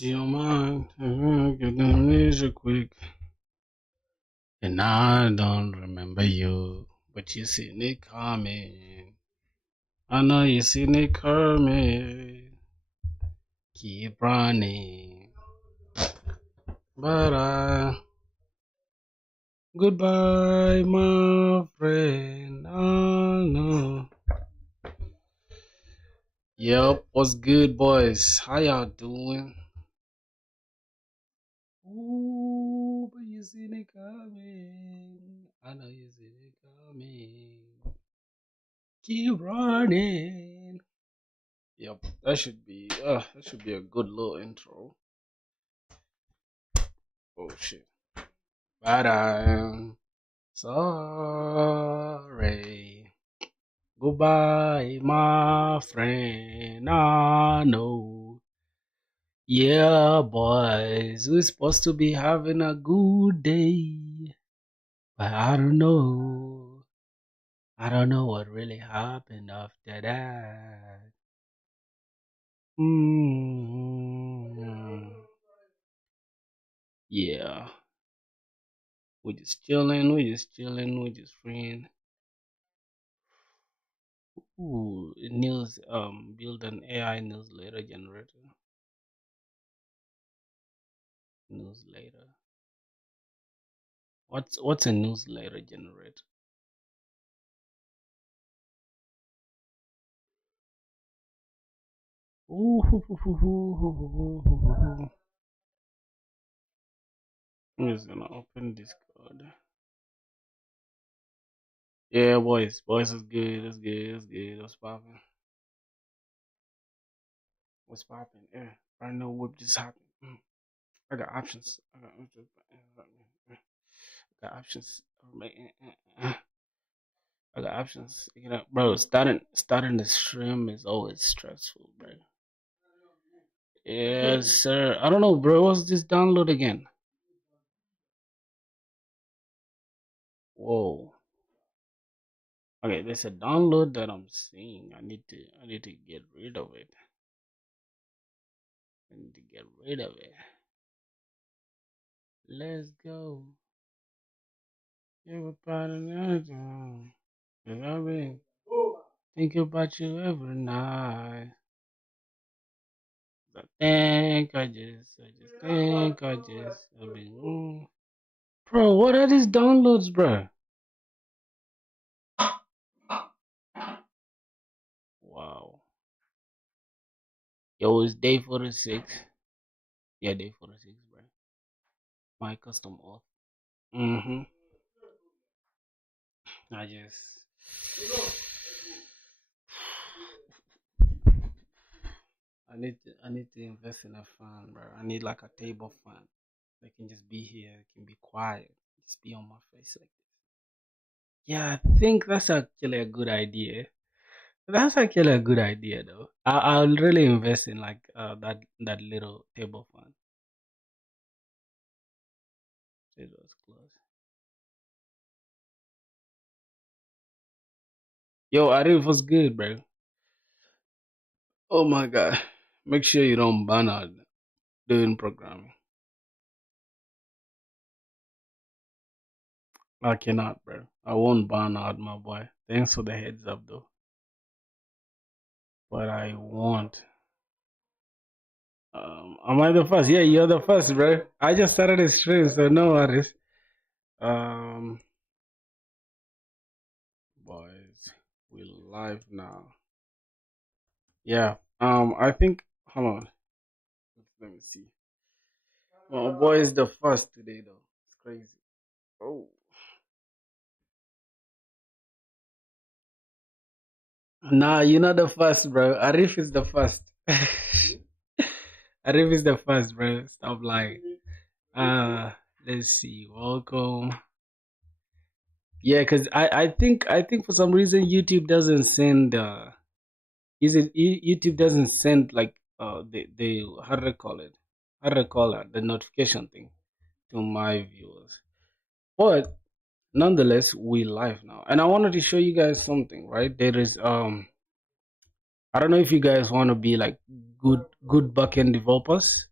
Do you mind? Get the music quick. And I don't remember you, but you seen it coming. I know you seen it coming. Keep running. But goodbye, my friend. I know. Yep, what's good, boys? How y'all doing? Ooh, but you seen it coming. I know you seen it coming. Keep running. Yep, that should be a good little intro. Oh shit. But I'm sorry. Goodbye, my friend. I know. Yeah, boys, we're supposed to be having a good day. But I don't know. I don't know what really happened after that. Mm. Yeah, we're just friends. Ooh, news, build an AI newsletter generator. Newsletter. What's a newsletter generator? Ooh, I'm just gonna open Discord. Yeah, boys is good, What's popping? What's popping? Yeah, I know what just happened. I got options. I got options. I got options. Bro, starting the stream is always stressful, bro. Yes, sir. I don't know, bro. What's this download again? Whoa. Okay, there's a download that I'm seeing. I need to get rid of it. I need to get rid of it. Let's go. Everybody knows. I mean, think about you every night. I mean, bro, what are these downloads, bro? Wow. Yo, it's day 46. Yeah, day 46, bro. My custom auth. Mm-hmm. I just. I need to invest in a fan, bro. I need like a table fan. That can just be here, it can be quiet, just be on my face like this. Yeah, I think that's actually a good idea. That's actually a good idea, though. I'll really invest in like that little table fan. It was close. Yo, Arif was good, bro. Oh my god. Make sure you don't burn out doing programming. I cannot, bro. I won't burn out, my boy. Thanks for the heads up, though. But I won't. Am I the first? Yeah, you're the first, bro. I just started a stream, so no worries. Um, boys, we live now. Yeah. I think. Hold on. Let me see. My boy is the first today, though. It's crazy. Oh. Nah, you're not the first, bro. Arif is the first. Arif is the first, bro. Stop lying. Let's see. Welcome. Yeah, cause I think for some reason YouTube doesn't send YouTube doesn't send like the how do I call it? How do I call it? The notification thing to my viewers. But nonetheless, we live now. And I wanted to show you guys something, right? There is I don't know if you guys want to be like good backend developers.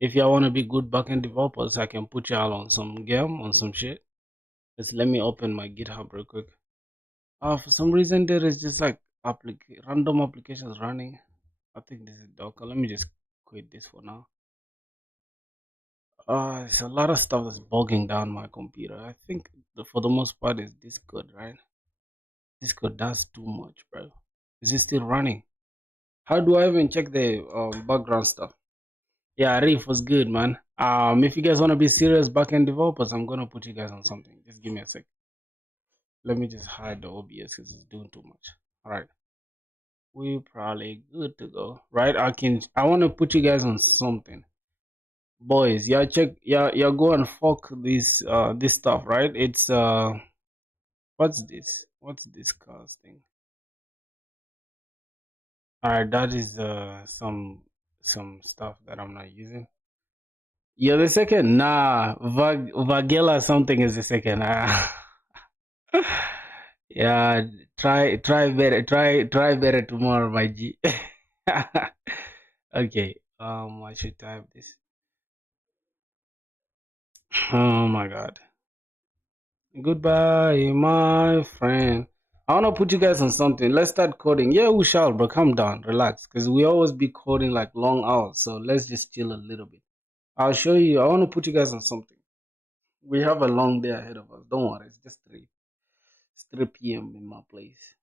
If y'all want to be good backend developers, I can put y'all on some game, on some shit. Just let me open my GitHub real quick. For some reason, there is just like random applications running. I think this is Docker. Let me just quit this for now. It's a lot of stuff that's bogging down my computer. I think for the most part, is this good, right? This code does too much, bro. Is it still running? How do I even check the background stuff? Yeah, Reef was good, man. If you guys want to be serious backend developers, I'm gonna put you guys on something. Just give me a sec. Let me just hide the OBS because it's doing too much. All right, we probably good to go, right? I want to put you guys on something, boys. Yeah, check. Yeah, yeah. Go and fuck this stuff, right? It's what's this? What's this cast thing? All right, that is some stuff that I'm not using. You're the second? Nah, Vagela something is the second. Yeah, try better tomorrow, my G. Okay, I should type this. Oh my God. Goodbye, my friend. I wanna put you guys on something. Let's start coding. Yeah, we shall, but calm down, relax, because we always be coding like long hours. So let's just chill a little bit. I'll show you. I want to put you guys on something. We have a long day ahead of us. Don't worry. It's just 3. It's 3 p.m. in my place.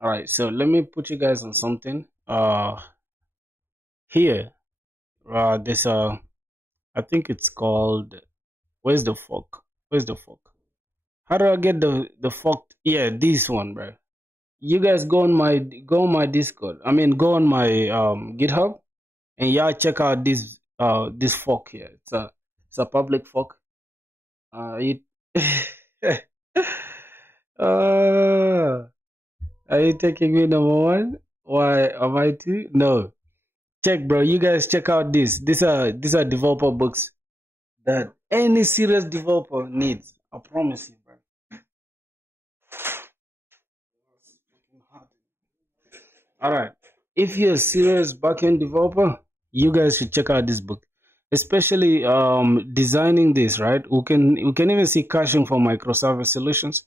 All right. So let me put you guys on something. Here. This I think it's called. Where's the fork? Where's the fork? How do I get the fork? Yeah, this one, bro. You guys go on my Discord. I mean, go on my GitHub, and yeah, check out this fork here. It's a public fork. It. uh, are you taking me number one? Why am I two? No. Check, bro. You guys check out this. These are developer books that any serious developer needs. I promise you, bro. All right. If you're a serious backend developer, you guys should check out this book, especially designing this. Right? We can even see caching for microservice solutions.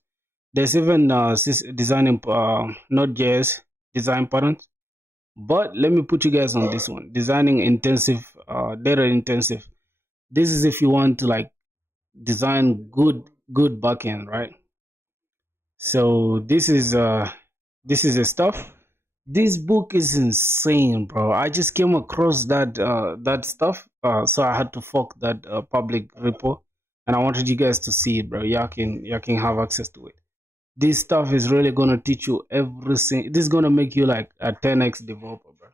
There's even designing Node.js design patterns. But let me put you guys on this one: designing intensive, data intensive. This is if you want to like design good backend, right? So this is the stuff. This book is insane, bro. I just came across that stuff, so I had to fork that public repo, and I wanted you guys to see it, bro. You can have access to it. This stuff is really gonna teach you everything. This is gonna make you like a 10x developer, bro.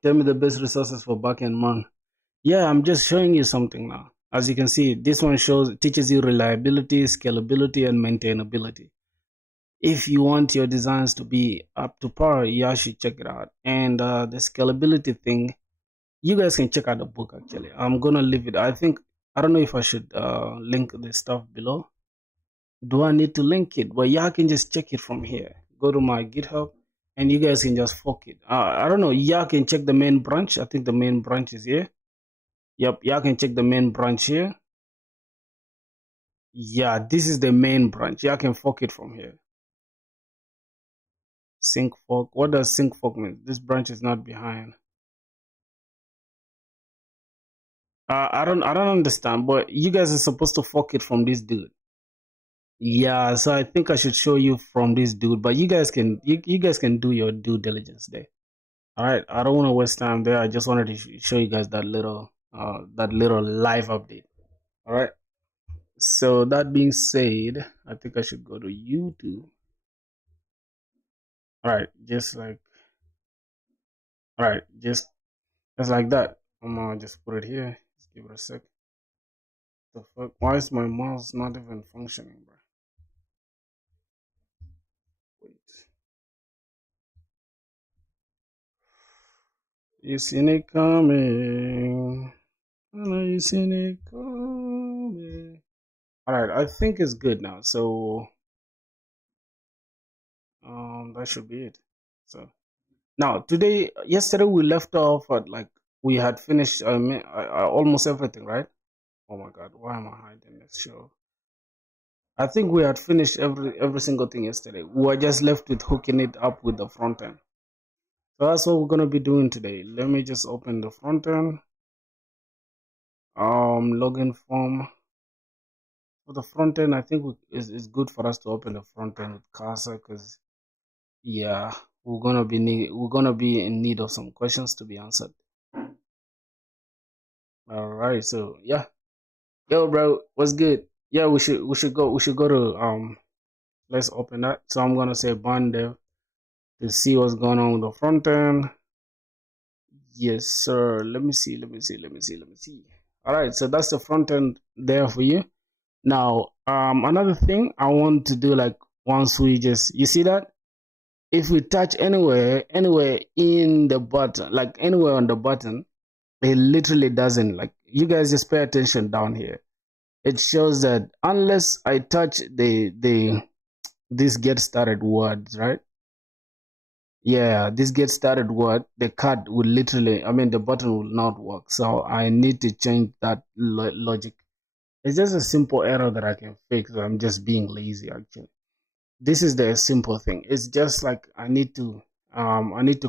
Tell me the best resources for backend, man. Yeah, I'm just showing you something now. As you can see, this one teaches you reliability, scalability, and maintainability. If you want your designs to be up to par, you should check it out. And the scalability thing, you guys can check out the book actually. I'm gonna leave it. I don't know if I should link the stuff below. Do I need to link it? Well, y'all can just check it from here. Go to my GitHub, and you guys can just fork it. I don't know. Y'all can check the main branch. I think the main branch is here. Yep, y'all can check the main branch here. Yeah, this is the main branch. Y'all can fork it from here. Sync fork. What does sync fork mean? This branch is not behind. I don't understand, but you guys are supposed to fork it from this dude. Yeah, so I think I should show you from this dude, but you guys can do your due diligence there. All right, I don't want to waste time there. I just wanted to show you guys that little live update. All right. So that being said, I think I should go to YouTube. All right, just like that. I'm gonna just put it here. Just give it a sec. The fuck? Why is my mouse not even functioning, bro? Wait. You seen it coming. I know you seen it coming. All right, I think it's good now. So that should be it. So now yesterday we left off at like we had finished almost everything, right? Oh my god, why am I hiding this show? I think we had finished every single thing yesterday. We were just left with hooking it up with the front end. So that's what we're gonna be doing today. Let me just open the front end. Login form. For the front end, I think it's good for us to open the front end with cursor, because yeah, we're gonna be in need of some questions to be answered. All right, so yeah, yo, bro, what's good? Yeah, we should go to let's open that. So I'm gonna say bond dev to see what's going on with the front end. Yes, sir. Let me see. All right, so that's the front end there for you. Now, another thing I want to do, like once we just, you see that if we touch anywhere in the button, like anywhere on the button, it literally doesn't, like, you guys just pay attention down here. It shows that unless I touch this get started words, right? Yeah, this get started word, the card will literally, I mean, the button will not work. So I need to change that logic. It's just a simple error that I can fix. So I'm just being lazy, actually. This is the simple thing. It's just like I need to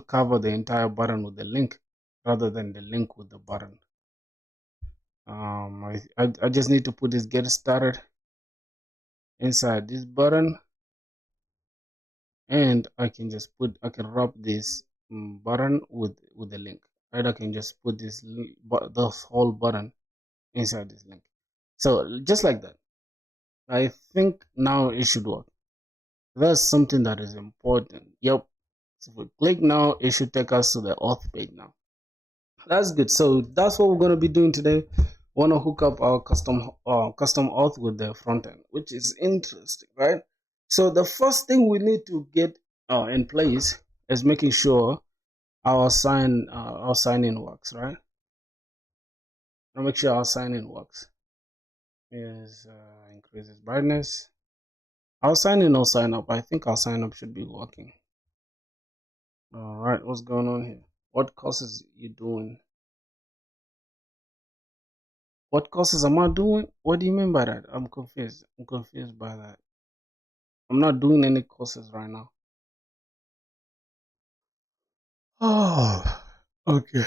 cover the entire button with the link rather than the link with the button. I just need to put this get started inside this button, and I can wrap this button with the link, right? I can just put this the whole button inside this link. So just like that, I think now it should work. That's something that is important. Yep. So if we click now, it should take us to the auth page now. That's good. So that's what we're going to be doing today. Want to hook up our custom auth with the front end, which is interesting, right? So the first thing we need to get in place is making sure our sign in works, right? Make sure our sign in works. Is increases brightness. Our sign in or sign up. I think our sign up should be working. All right, what's going on here? What courses you doing? What courses am I doing? What do you mean by that? I'm confused. I'm confused by that. I'm not doing any courses right now. Oh, okay.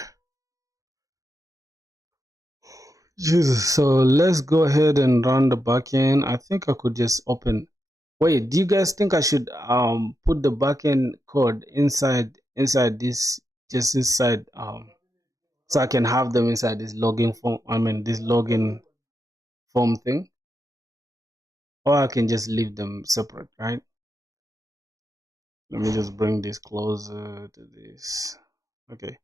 Jesus. So let's go ahead and run the backend. I think I could just open. Wait, do you guys think I should put the backend code inside this, just inside so I can have them inside this login form? I mean this login form thing, or I can just leave them separate, right? Let me just bring this closer to this. Okay,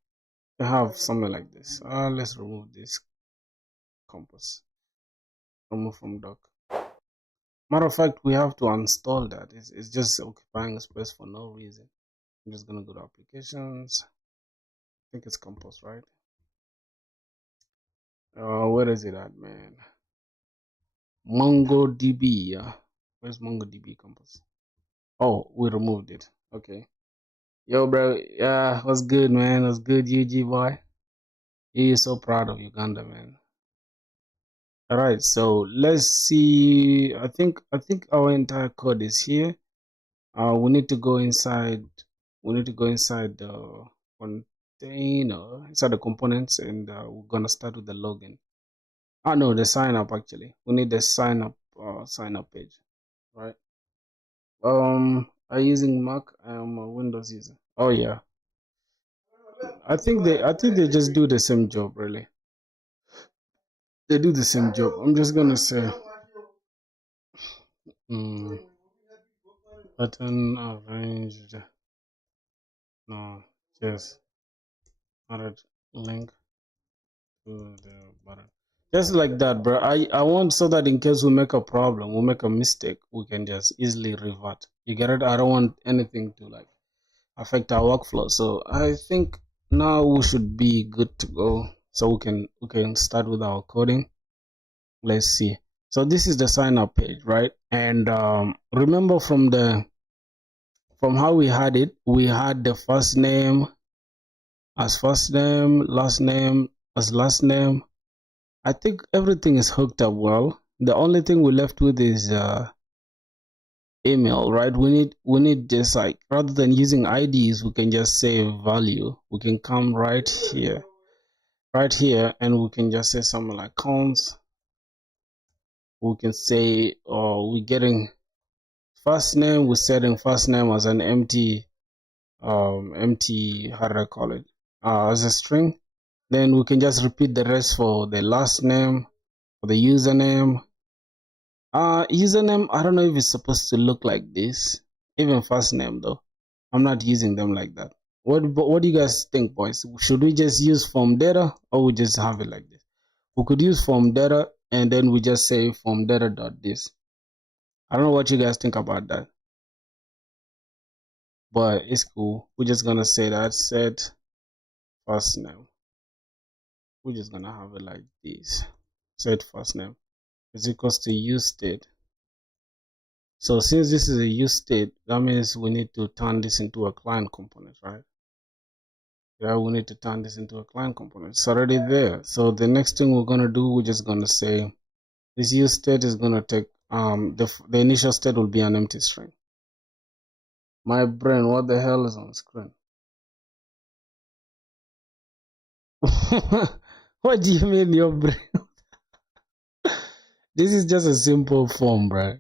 I have something like this. Let's remove this compass. Remove from dock. Matter of fact, we have to install that. It's just occupying space for no reason. I'm just gonna go to applications. I think it's compass, right? Where is it at, man? MongoDB. Yeah, where's MongoDB compass? Oh, we removed it. Okay. Yo, bro. Yeah, what's good, man? What's good, UG boy? You're so proud of Uganda, man. All right, so let's see. I think our entire code is here. We need to go inside. We need to go inside the container, inside the components, and we're gonna start with the login. No, the sign up actually. We need the sign up page, right? Are you using Mac? I'm a Windows user. Oh yeah. I think they just do the same job, really. They do the same job. I'm just gonna say button arranged. No, just added link to the button. Just like that, bro. I want, so that in case we make a problem, we make a mistake, we can just easily revert. You get it? I don't want anything to like affect our workflow. So I think now we should be good to go. So we can start with our coding. Let's see. So this is the sign up page, right? And remember from how we had it, we had the first name, as first name, last name as last name. I think everything is hooked up well. The only thing we're left with is email, right? We need just like, rather than using IDs, we can just say value. We can come right here, and we can just say something like counts. We can say, we're getting first name. We're setting first name as an empty, how do I call it, as a string. Then we can just repeat the rest for the last name, for the username. Username, I don't know if it's supposed to look like this. Even first name though, I'm not using them like that. What do you guys think, boys? Should we just use form data, or we just have it like this? We could use form data, and then we just say form data dot this. I don't know what you guys think about that, but it's cool. We're just gonna say that set first name. We're just gonna have it like this. Set first name is equals to use state. So since this is a use state, that means we need to turn this into a client component, right? Yeah, we need to turn this into a client component. It's already there. So the next thing we're gonna do, we're just gonna say this use state is gonna take the initial state will be an empty string. My brain, what the hell is on screen? What do you mean your brain? This is just a simple form, bro.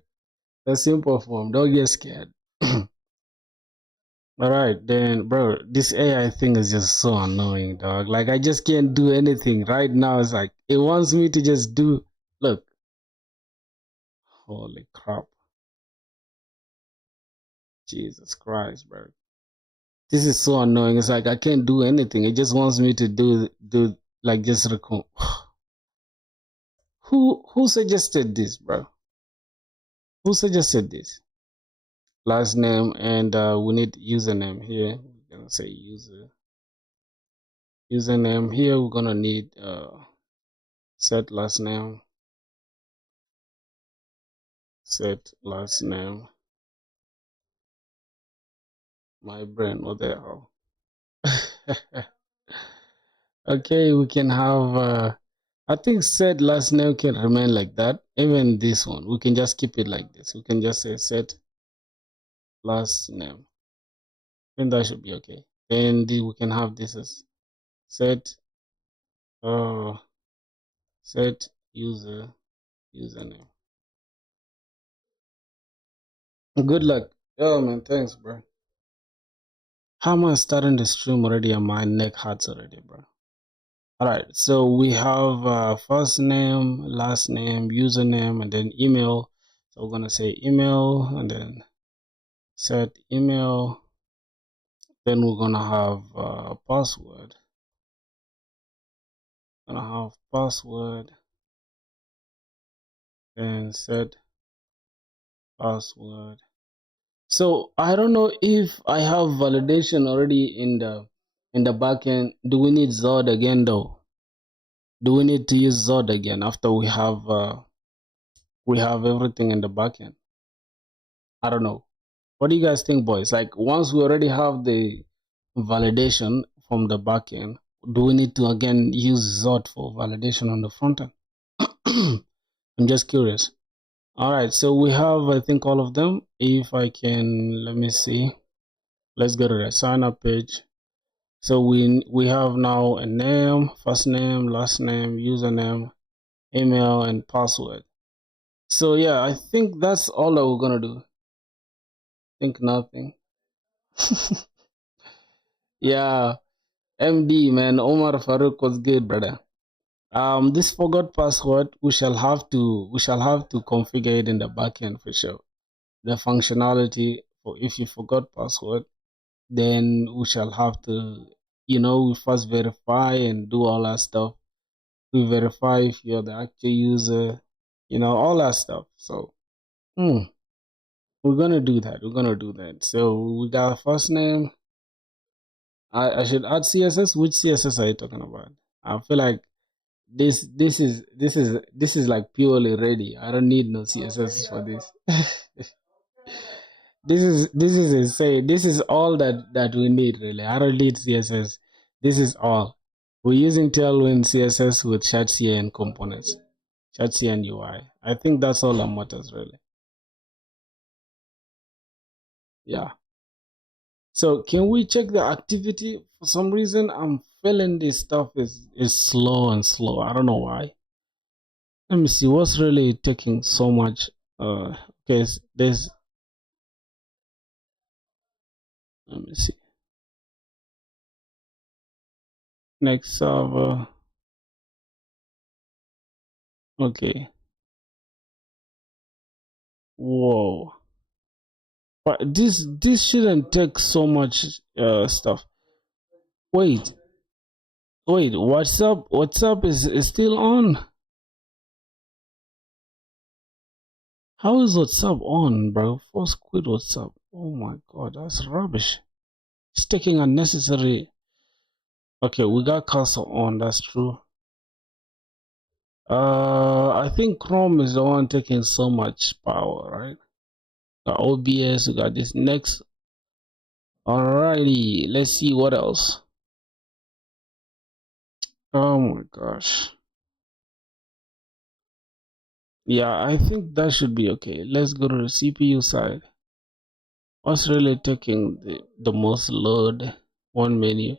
A simple form. Don't get scared. All right, then, bro, this AI thing is just so annoying, dog. Like, I just can't do anything right now. It's like, it wants me to just do, look. Holy crap. Jesus Christ, bro. This is so annoying. It's like, I can't do anything. It just wants me to do, like, just record. Who suggested this, bro? Who suggested this? Last name, and we need username here. We're gonna say username here. We're gonna need set last name. Set last name. My brain, what the hell? Okay, we can have I think set last name can remain like that. Even this one, we can just keep it like this. We can just say set last name. And that should be okay. Then we can have this as set set username. Good luck. Oh man, thanks, bro. How am I starting the stream already and my neck hurts already, bro? Alright, so we have first name, last name, username, and then email. So we're gonna say email and then set email. Then we're gonna have password. Gonna have password and set password. So I don't know if I have validation already in the backend. Do we need Zod again though? Do we need to use Zod again after we have everything in the backend? I don't know. What do you guys think, boys? Like once we already have the validation from the backend, do we need to again use Zod for validation on the front end? I'm just curious. All right, so we have, I think, all of them. If I can, let me see. Let's go to the sign up page. So we have now a name, first name, last name, username, email, and password. So yeah, I think that's all that we're gonna do. Think nothing. Yeah, MD man, Omar Farouk was good, brother. This forgot password, we shall have to configure it in the backend for sure. The functionality for if you forgot password, then we shall have to, we first verify and do all that stuff. We verify if you're the actual user, all that stuff. So, we're gonna do that. We're gonna do that. So we got first name. I should add CSS. Which CSS are you talking about? I feel like this is like purely ready. I don't need no CSS for this. This is insane. This is all that we need really. I don't need CSS. This is all. We're using Tailwind CSS with Shadcn and components, Shadcn and UI. I think that's all that matters really. Yeah. So can we check the activity? For some reason, I'm feeling this stuff is slow and slow. I don't know why. Let me see what's really taking so much. Okay, there's. Let me see. Next server. Okay. Whoa. But this shouldn't take so much stuff. Wait, wait. WhatsApp is still on. How is WhatsApp on, bro? Force quit WhatsApp. Oh my god, that's rubbish. It's taking unnecessary. Okay, we got cursor on. That's true. I think Chrome is the one taking so much power, right? Got OBS. We got this next. Alrighty, let's see what else. Oh my gosh. Yeah, I think that should be okay. Let's go to the CPU side. What's really taking the most load? One menu.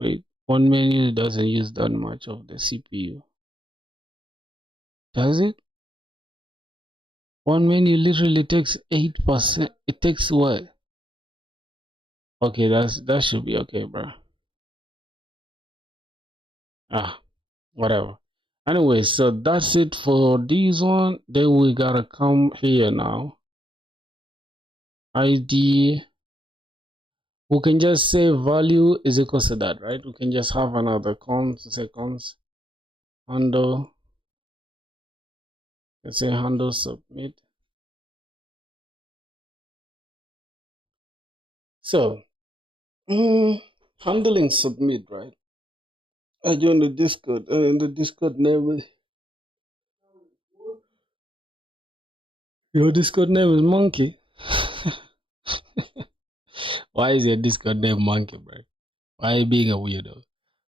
Wait, one menu doesn't use that much of the CPU. Does it? One menu literally takes 8%. It takes what? Okay, that should be okay, bro. Ah, whatever. Anyway, so that's it for this one. Then we gotta come here now. ID. We can just say value is equal to that, right? We can just have another cons, say cons, handle, let's say handle submit. So, handling submit, right? I joined the Discord, and the Discord name is, your Discord name is Monkey. Why is your Discord name Monkey, bro? Why are you being a weirdo?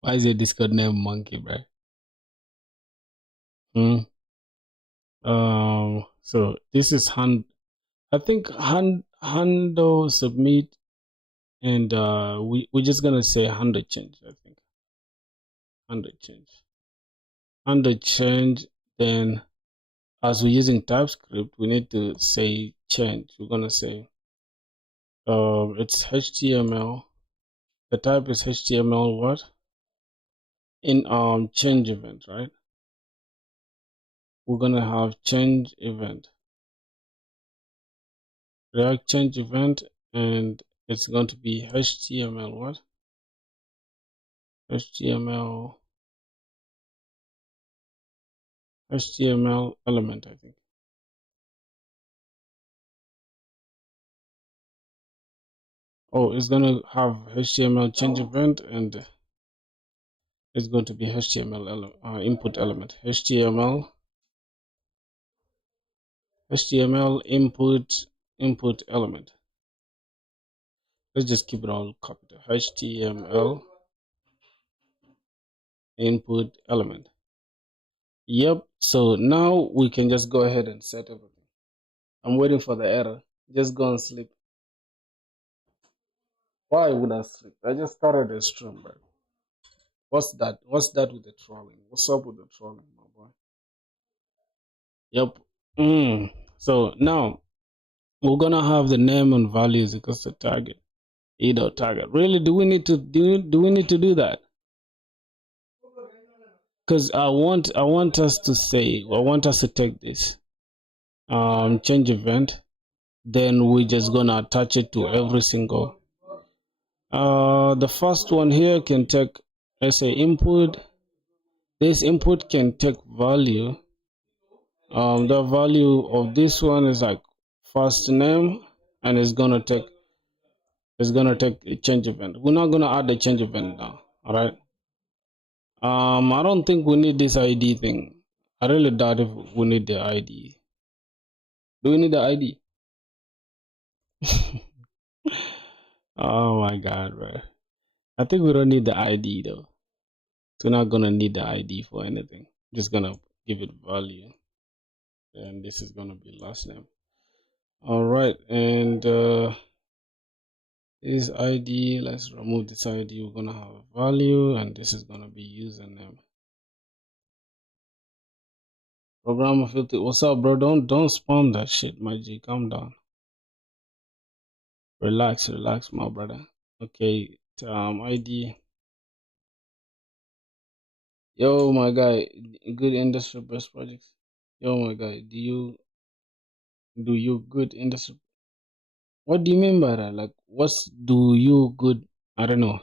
Why is your Discord name Monkey, bro? So this is I think handle submit, and we're just gonna say handle change. I think handle change. Then as we're using TypeScript, we need to say change. We're gonna say it's HTML. The type is HTML what? In change event, right? We're gonna have change event, React change event, and it's going to be HTML what? HTML element, I think. Oh, it's gonna have HTML change event, and it's going to be HTML input element. HTML input element. Let's just keep it all copied. HTML input element. Yep. So now we can just go ahead and set everything. I'm waiting for the error. Just go and sleep. Why would I sleep? I just started a stream, bro. What's that? What's that with the trolling? What's up with the trolling, my boy? Yep. So now we're gonna have the name and values equals to target. Target. Really? Do we need to do that? Because I want us to take this change event, then we're just gonna attach it to every single the first one here can take, let's say, input. This input can take value. The value of this one is like first name, and it's gonna take a change event. We're not gonna add the change event now. All right. I don't think we need this ID thing. I really doubt if we need the ID. Do we need the ID? Oh my god, bro. I think we don't need the ID though. So we're not gonna need the ID for anything. Just gonna give it value. And this is gonna be last name. Alright, and this ID, let's remove this ID. We're gonna have a value, and this is gonna be username. Programmer filter. What's up, bro? Don't spam that shit, my G. Calm down. Relax, my brother. Okay, ID. Yo, my guy, good industry best projects. Yo, my guy, do you good industry? What do you mean by that? Like, what's do you good? I don't know.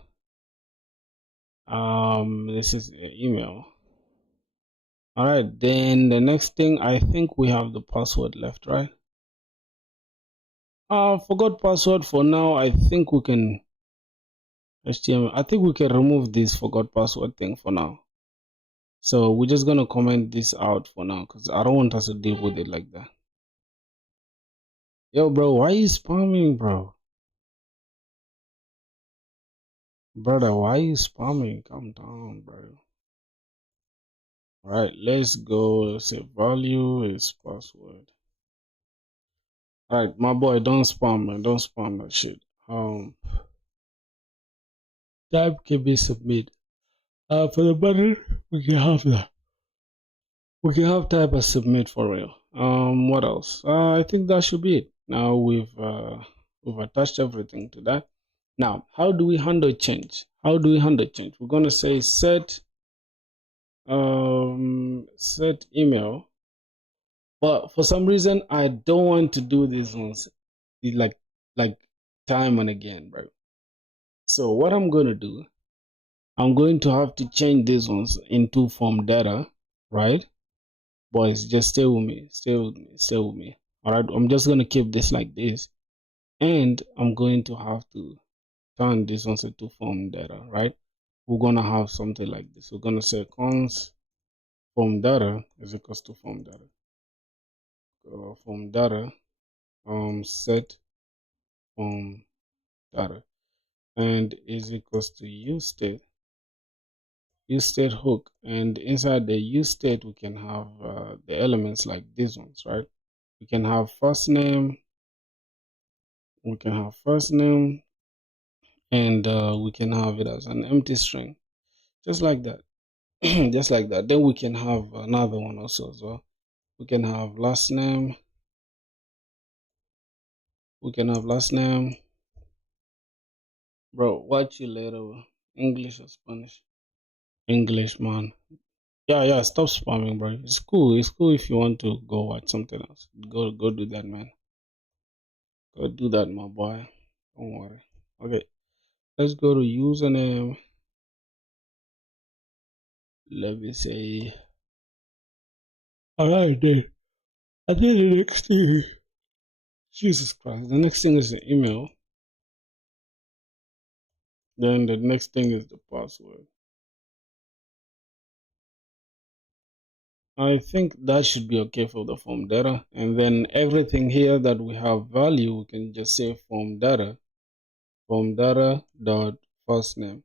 This is email. All right, then the next thing, I think we have the password left, right? Forgot password for now. I think we can HTML. I think we can remove this forgot password thing for now. So we're just gonna comment this out for now because I don't want us to deal with it like that. Yo, bro, why you spamming, bro? Brother, why you spamming? Calm down, bro. Alright, let's go. Let's say value is password. Alright, my boy, don't spam, man. Don't spam that shit. Type can be submit. For the button, we can have that. We can have type as submit for real. What else? I think that should be it. Now we've attached everything to that. Now, how do we handle change? How do we handle change? We're gonna say set email, but for some reason I don't want to do these ones like like time and again, bro. So what I'm gonna do, I'm going to have to change these ones into form data, right? Boys, just stay with me, stay with me. All right, I'm just gonna keep this like this, and I'm going to have to turn this ones into form data, right? We're gonna have something like this. We're gonna say cons form data is equals to form data. Form data set form data and is equals to use state hook, and inside the use state we can have the elements like these ones, right? We can have first name, and we can have it as an empty string, just like that. Just like that. Then we can have another one also as well. We can have last name. Bro, watch you later. English or Spanish? English, man. Yeah, stop spamming, bro. It's cool. It's cool if you want to go watch something else. Go do that, man. Go do that, my boy. Don't worry. Okay, let's go to username. Let me say. Alright, then. I think the next thing. Jesus Christ. The next thing is the email. Then the next thing is the password. I think that should be okay for the form data. And then everything here that we have value, we can just say form data dot first name.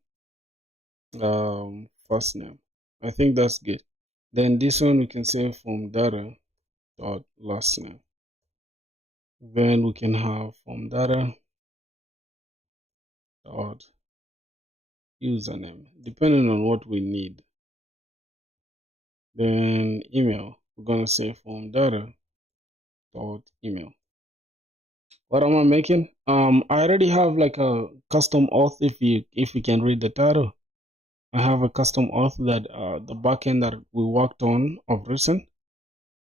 First name. I think that's good. Then this one we can say form data dot last name. Then we can have form data dot username, depending on what we need. Then email, we're gonna say form data dot email. What am I making? I already have like a custom auth. If you can read the title, I have a custom auth that the backend that we worked on of recent,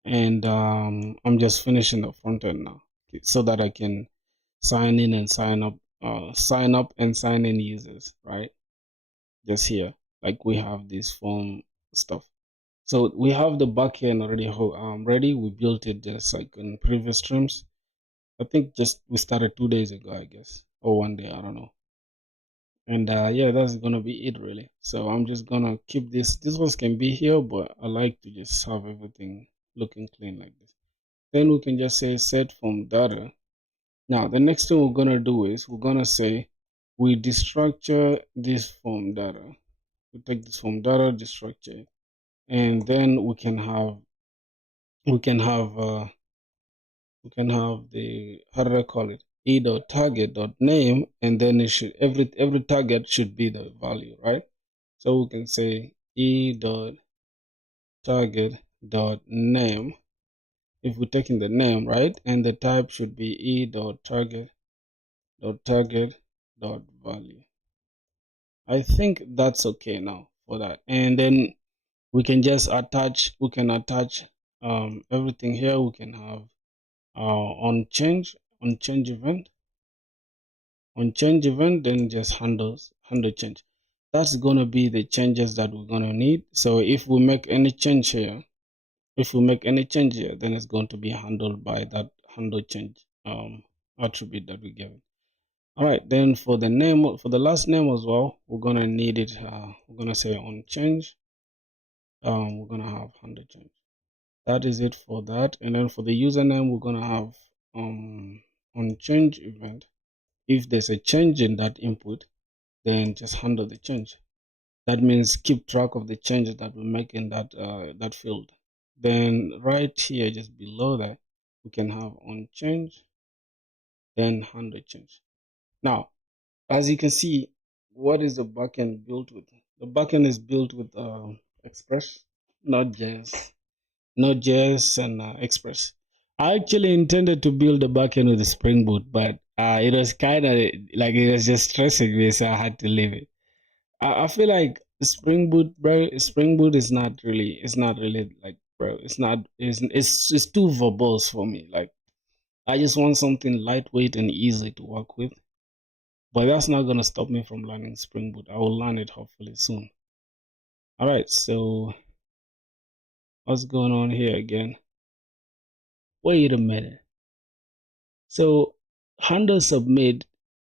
and I'm just finishing the front end now, so that I can sign in and sign up and sign in users, right? Just here, like we have this form stuff. So we have the backend already ready. We built it just like in previous streams. I think just we started 2 days ago, I guess, or one day, I don't know. And yeah, that's gonna be it really. So I'm just gonna keep this. This ones can be here, but I like to just have everything looking clean like this. Then we can just say set from data. Now the next thing we're gonna do is we're gonna say we destructure this form data. We take this form data, destructure it, and then we can have the, how do I call it, e dot target dot name, and then it should, every target should be the value, right? So we can say e dot target dot name if we're taking the name, right? And the type should be e dot target dot value. I think that's okay now for that. And then we can just attach, everything here. We can have on change event, then just handle change. That's gonna be the changes that we're gonna need. So if we make any change here, then it's going to be handled by that handle change attribute that we give it. All right, then for the name, for the last name as well, we're gonna need it. We're gonna say on change. We're gonna have handle change. That is it for that. And then for the username, we're gonna have on change event. If there's a change in that input, then just handle the change. That means keep track of the changes that we make in that field. Then right here, just below that, we can have on change, then handle change. Now, as you can see, what is the backend built with? The backend is built with Express, Node.js and Express. I actually intended to build a backend with Spring Boot, but it was kind of like it was just stressing me, so I had to leave it. I feel like Spring Boot, bro. Spring Boot is not really. It's not really like, bro. It's not. It's too verbose for me. Like, I just want something lightweight and easy to work with. But that's not gonna stop me from learning Spring Boot. I will learn it hopefully soon. All right. So what's going on here again? Wait a minute. So handle submit.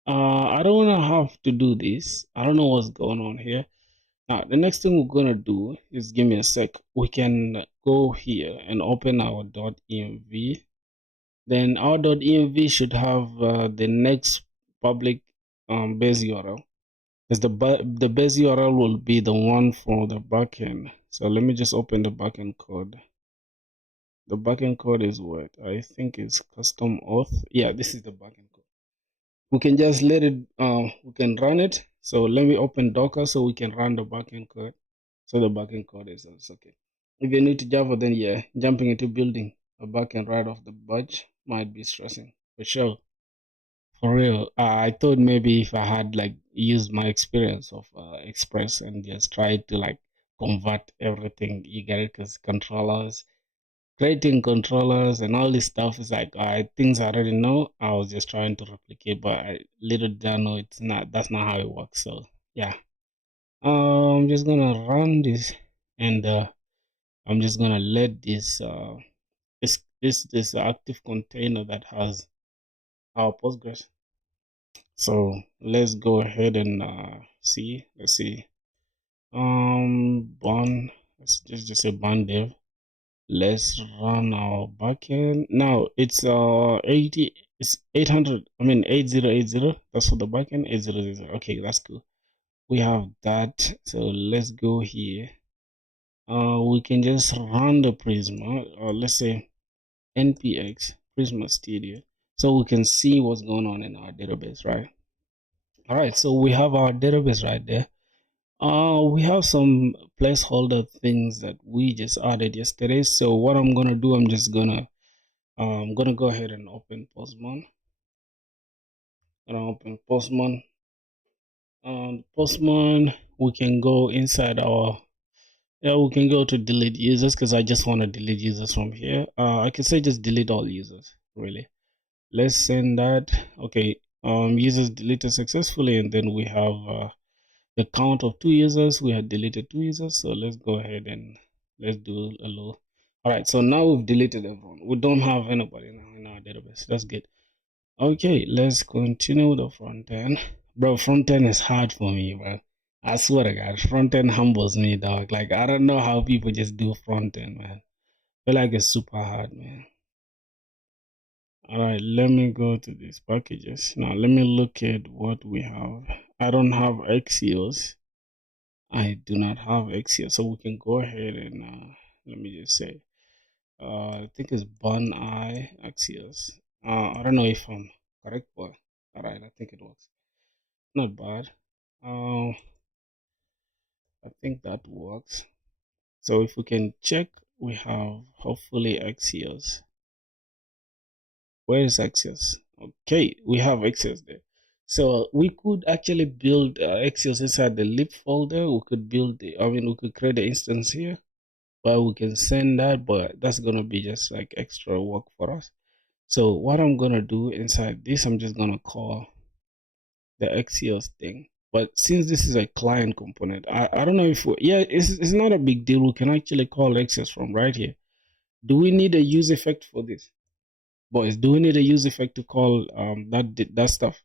I don't wanna have to do this. I don't know what's going on here. Now, the next thing we're gonna do is, give me a sec. We can go here and open our .env. Then our .env should have the next public base URL, because the base URL will be the one for the backend. So let me just open the backend code. The backend code is what? I think it's custom auth. Yeah, this is the backend code. We can just let it, we can run it. So let me open Docker so we can run the backend code. So the backend code is okay. If you're new to Java, then yeah, jumping into building a backend right off the batch might be stressing. For sure. For real. I thought maybe if I had like used my experience of Express and just tried to like convert everything, you get it, because controllers, creating controllers and all this stuff is like things I already know. I was just trying to replicate, but I little did I know it's not. That's not how it works. So yeah, I'm just gonna run this, and I'm just gonna let this active container that has our Postgres. So let's go ahead and see. Let's see. Bun. Let's just say bun dev. Let's run our backend. Now it's 80. It's 800. I mean 8080. That's for the backend. 8080. Okay, that's cool. We have that. So let's go here. We can just run the Prisma. Let's say npx Prisma Studio, so we can see what's going on in our database, right? All right, so we have our database right there. We have some placeholder things that we just added yesterday. So what I'm gonna do, I'm gonna go ahead and open Postman. Open Postman. Postman, we can go inside our, yeah, we can go to delete users, because I just want to delete users from here. I can say just delete all users, really. Let's send that. Okay, users deleted successfully, and then we have the count of 2 users. We had deleted 2 users, so let's go ahead and let's do a little. All right, so now we've deleted everyone. We don't have anybody now in our database. That's good. Okay, let's continue the front end. Bro, front end is hard for me, bro. I swear to God, front end humbles me, dog. Like, I don't know how people just do front end, man. I feel like it's super hard, man. All right, let me go to these packages. Now, let me look at what we have. I don't have Axios. I do not have Axios. So we can go ahead and, let me just say, I think it's Bun I Axios. I don't know if I'm correct, but all right, I think it works. Not bad. I think that works. So if we can check, we have hopefully Axios. Where is Axios? Okay, we have Axios there. So we could actually build Axios inside the lib folder. We could build we could create the instance here, but we can send that, but that's gonna be just like extra work for us. So what I'm gonna do inside this, I'm just gonna call the Axios thing. But since this is a client component, I don't know if it's not a big deal. We can actually call Axios from right here. Do we need a use effect for this? Boys, do we need a use effect to call that stuff?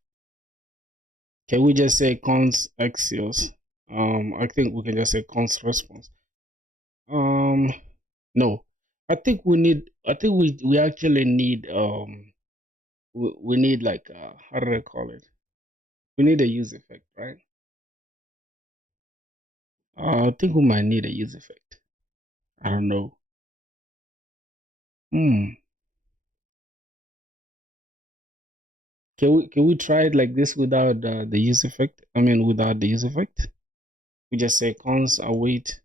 Can we just say const axios? I think we can just say const response. No, I think we actually need we need like how do I call it? We need a use effect, right? I think we might need a use effect. I don't know. Hmm. Can we try it like this without the use effect? I mean, without the use effect, we just say const await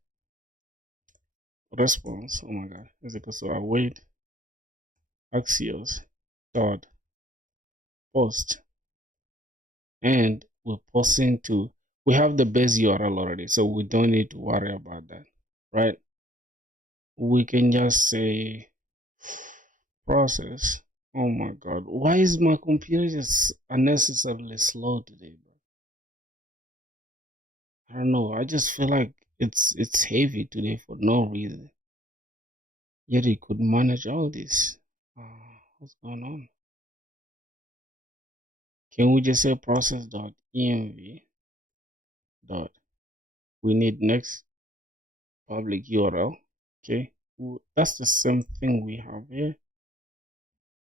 response. Oh my god, is equals to await axios dot post, and we're posting to. We have the base URL already, so we don't need to worry about that, right? We can just say process. Oh my god, why is my computer just unnecessarily slow today, bro? I don't know. I just feel like it's heavy today for no reason. Yet it could manage all this. What's going on? Can we just say process.env dot we need next public URL? Okay, that's the same thing we have here.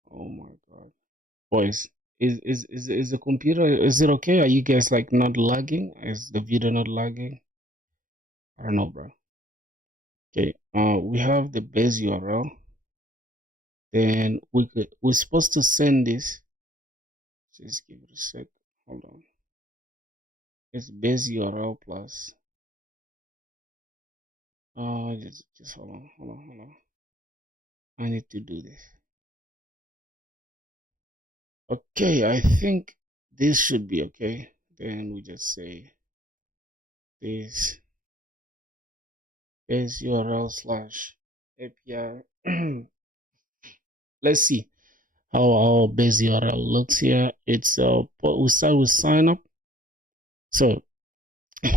Oh my god, boys, is the computer, is it okay? Are you guys like not lagging? Is the video not lagging? I don't know, bro. Okay, we have the base URL. Then we're supposed to send this. Just give it a sec. Hold on. It's base URL plus. Just hold on. I need to do this. Okay, I think this should be okay. Then we just say this base URL slash API. Let's see how our base URL looks here. It's we start with sign up. So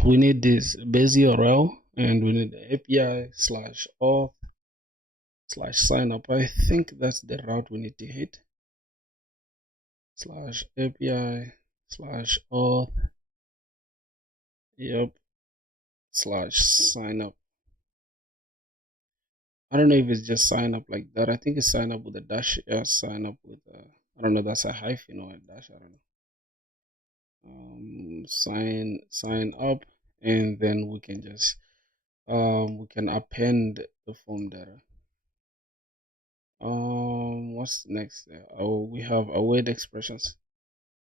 we need this base URL and we need the API slash auth slash sign up. I think that's the route we need to hit. Slash API slash auth. Yep. Slash sign up. I don't know if it's just sign up like that. I think it's sign up with a dash. Sign up with I don't know. That's a hyphen or a dash. I don't know. Sign up, and then we can just we can append the form data. What's next there? Oh, we have await expressions.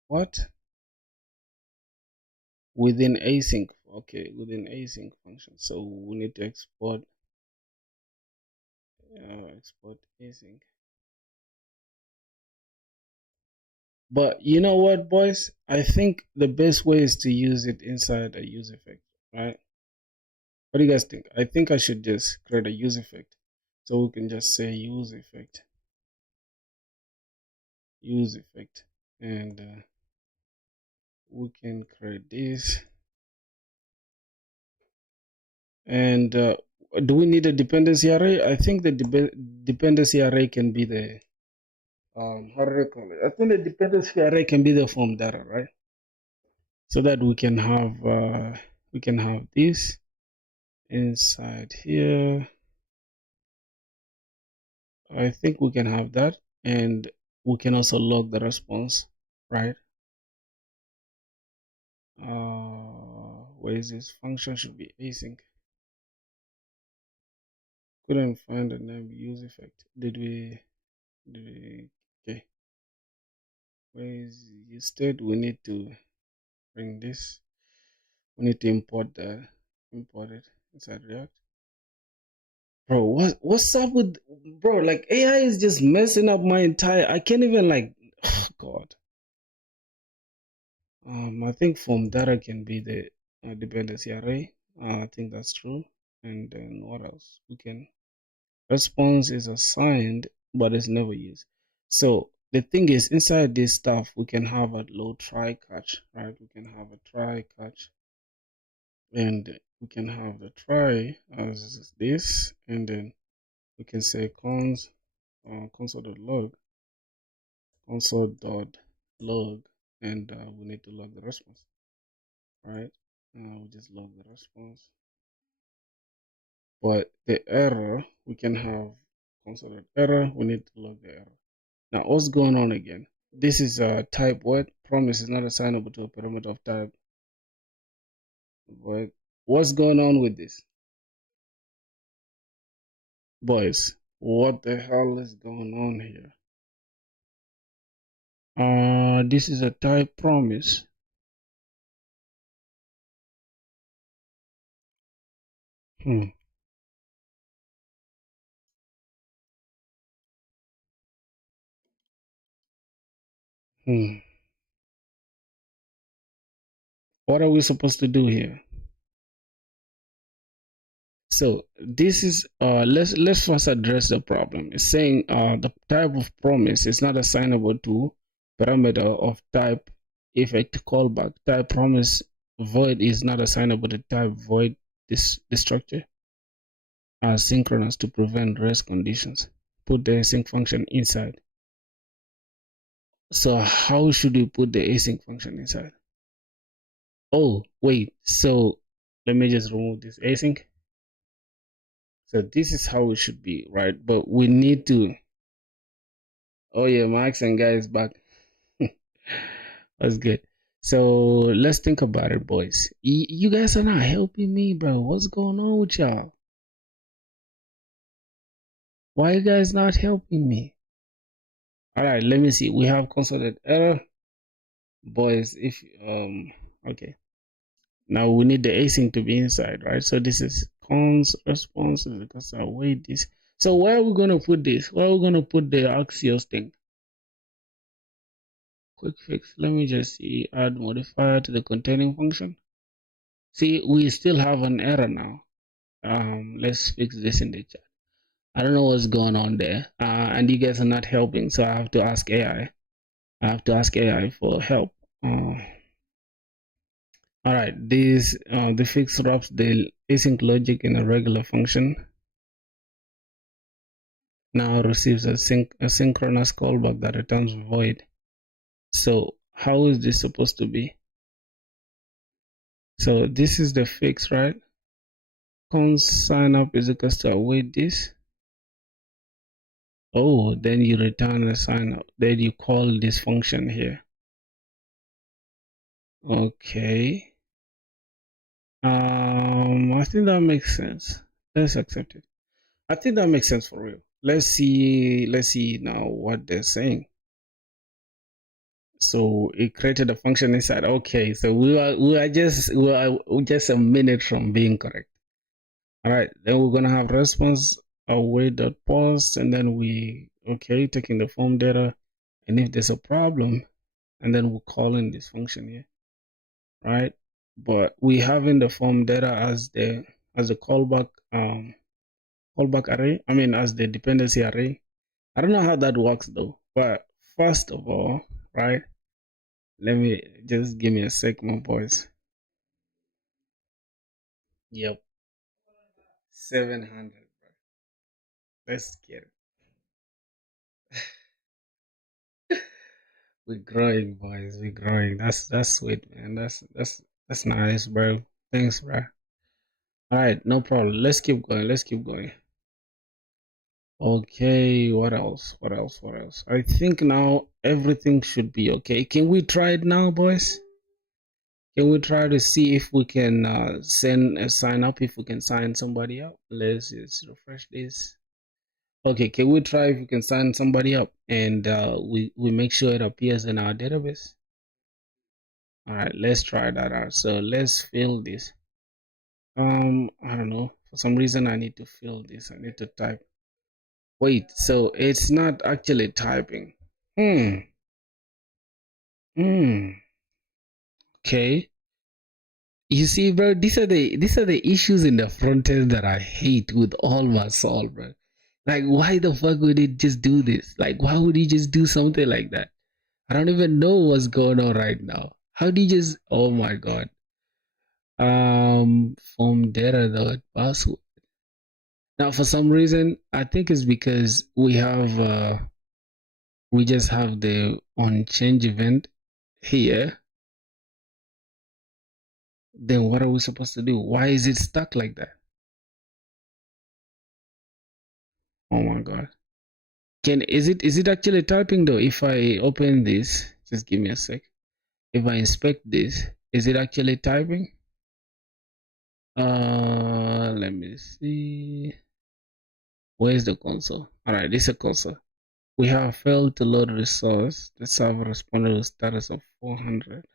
What? Within async. Okay, within async function. So we need to export export async. But you know what, boys? I think the best way is to use it inside a use effect, right? What do you guys think? I think I should just create a use effect. So we can just say use effect, and we can create this. And do we need a dependency array? I think the dependency array can be the how do I call it? I think the dependency array can be the form data, right? So that we can have this inside here. I think we can have that, and we can also log the response, right? Where is this function? Should be async. Couldn't find the name use effect. Did we okay? Where is instead we need to bring this. We need to import it inside React. Bro, what's up with bro? Like AI is just messing up my entire. I can't even like. Oh God. I think form data can be the dependency array. I think that's true. And then what else? We can response is assigned, but it's never used. So the thing is, inside this stuff, we can have a load try catch, right? We can have a try catch, and we can have the try as this, and then we can say console.log, console.log, and we need to log the response, right? We just log the response. But the error, we can have console.error, we need to log the error. Now, what's going on again? This is a type what? Promise is not assignable to a parameter of type. But what's going on with this? Boys, what the hell is going on here? This is a type promise. Hmm. Hmm. What are we supposed to do here? So this is let's first address the problem. It's saying the type of promise is not assignable to parameter of type effect callback. Type promise void is not assignable to type void this structure asynchronous to prevent rest conditions. Put the async function inside. So how should we put the async function inside? Oh wait, so let me just remove this async. So this is how it should be, right? But we need to. Oh yeah, Max and guys back. That's good. So let's think about it, boys. You guys are not helping me, bro. What's going on with y'all? Why you guys not helping me? All right, let me see. We have constant error, boys. If okay. Now we need the async to be inside, right? So this is cons response because I wait this. So where are we gonna put this? Where are we gonna put the Axios thing? Quick fix. Let me just see. Add modifier to the containing function. See, we still have an error now. Let's fix this in the chat. I don't know what's going on there, and you guys are not helping, so I have to ask AI. I have to ask AI for help. All right, this the fix wraps the async logic in a regular function. Now receives a synchronous callback that returns void. So how is this supposed to be? So this is the fix, right? Const sign up is equals to await this. Oh, then you return a sign up. Then you call this function here. Okay. I think that makes sense. Let's accept it. I think that makes sense for real. Let's see now what they're saying. So it created a function inside. Okay, so we are just a minute from being correct. All right, then we're gonna have response await.post, and then we taking the form data, and if there's a problem, and then we'll call in this function here, right? But we having the form data as the callback callback array. I mean as the dependency array. I don't know how that works though. But first of all, right? Let me just give me a sec, my boys. Yep, 700. Bro. Let's get it. We're growing, boys. We're growing. That's sweet, man. That's nice, bro. Thanks, bro. All right, no problem. Let's keep going. Let's keep going. Okay, what else? What else? What else? I think now everything should be okay. Can we try it now, boys? Can we try to see if we can send a sign up, if we can sign somebody up? Let's just refresh this. Okay, can we try if we can sign somebody up and we make sure it appears in our database? All right, let's try that out. So let's fill this. I don't know. For some reason, I need to fill this. I need to type. Wait, so it's not actually typing. Hmm. Hmm. Okay. You see, bro, these are the issues in the front end that I hate with all my soul, bro. Like, why the fuck would it just do this? Like, why would he just do something like that? I don't even know what's going on right now. How do you just? Oh my god. Form data dot password. Now, for some reason, I think it's because we just have the on change event here. Then what are we supposed to do? Why is it stuck like that? Oh my god. Is it actually typing though? If I open this, just give me a sec. If I inspect this, is it actually typing? Let me see. Where's the console? All right, this is a console. We have failed to load resource. The server responded with status of 400.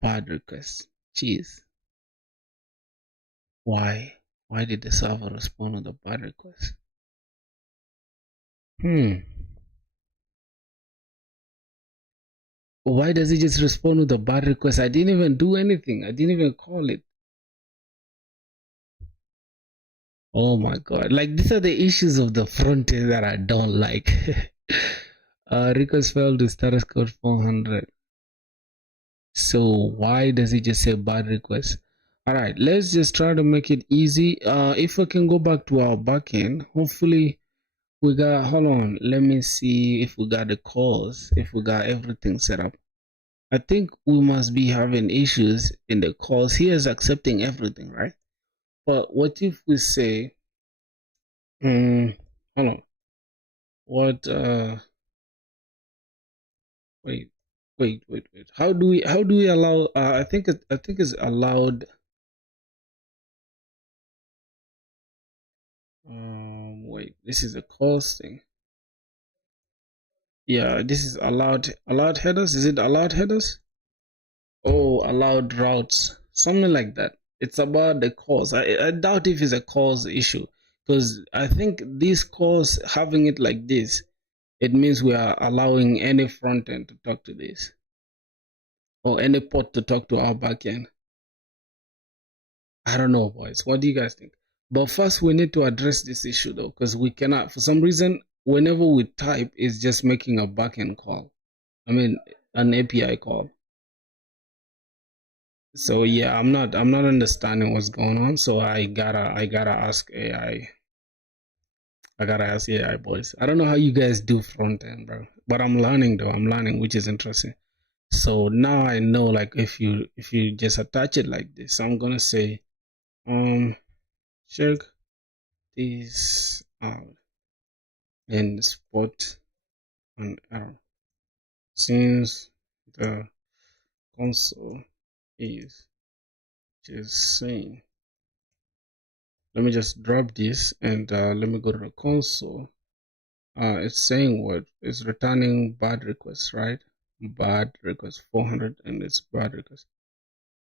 Bad request. Jeez. Why? Why did the server respond with a bad request? Why does it just respond with a bad request? I didn't even do anything. I didn't even call it. Oh my god. Like, these are the issues of the front end that I don't like. Request failed to status code 400. So why does it just say bad request? All right, let's just try to make it easy. If I can go back to our backend, hopefully we got, hold on, let me see if we got the calls, if we got everything set up. I think we must be having issues in the calls. He is accepting everything, right? But what if we say, hold on, what, wait, wait. How do we allow, I think it's allowed, wait, this is a calls thing. Yeah, this is allowed headers. Is it allowed headers? Oh, allowed routes, something like that. It's about the cause. I doubt if it's a cause issue, because I think these calls, having it like this, it means we are allowing any front end to talk to this, or any port to talk to our backend. I don't know, boys. What do you guys think? But first, we need to address this issue though, because we cannot, for some reason, whenever we type, it's just making a backend call. I mean, an API call. So yeah, I'm not understanding what's going on. So I gotta ask AI. I gotta ask AI, boys. I don't know how you guys do front end, bro. But I'm learning though. I'm learning, which is interesting. So now I know, like, if you just attach it like this, I'm gonna say check this out and spot an error since the console is just saying. Let me just drop this and let me go to the console. It's saying what? It's returning bad request, right? Bad request 400, and it's bad request.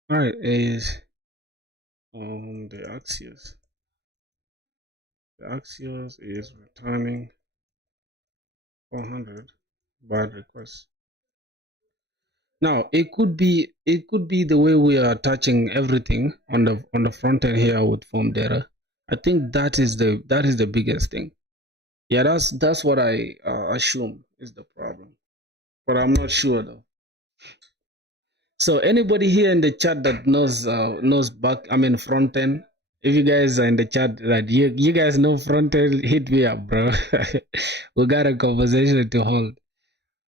All right, is the Axios. The Axios is returning 400 bad requests. Now it could be the way we are touching everything on the front end here with form data. I think that is the biggest thing. Yeah, that's what I assume is the problem, but I'm not sure though. So anybody here in the chat that knows front end, if you guys are in the chat that you guys know front end, hit me up, bro. We got a conversation to hold.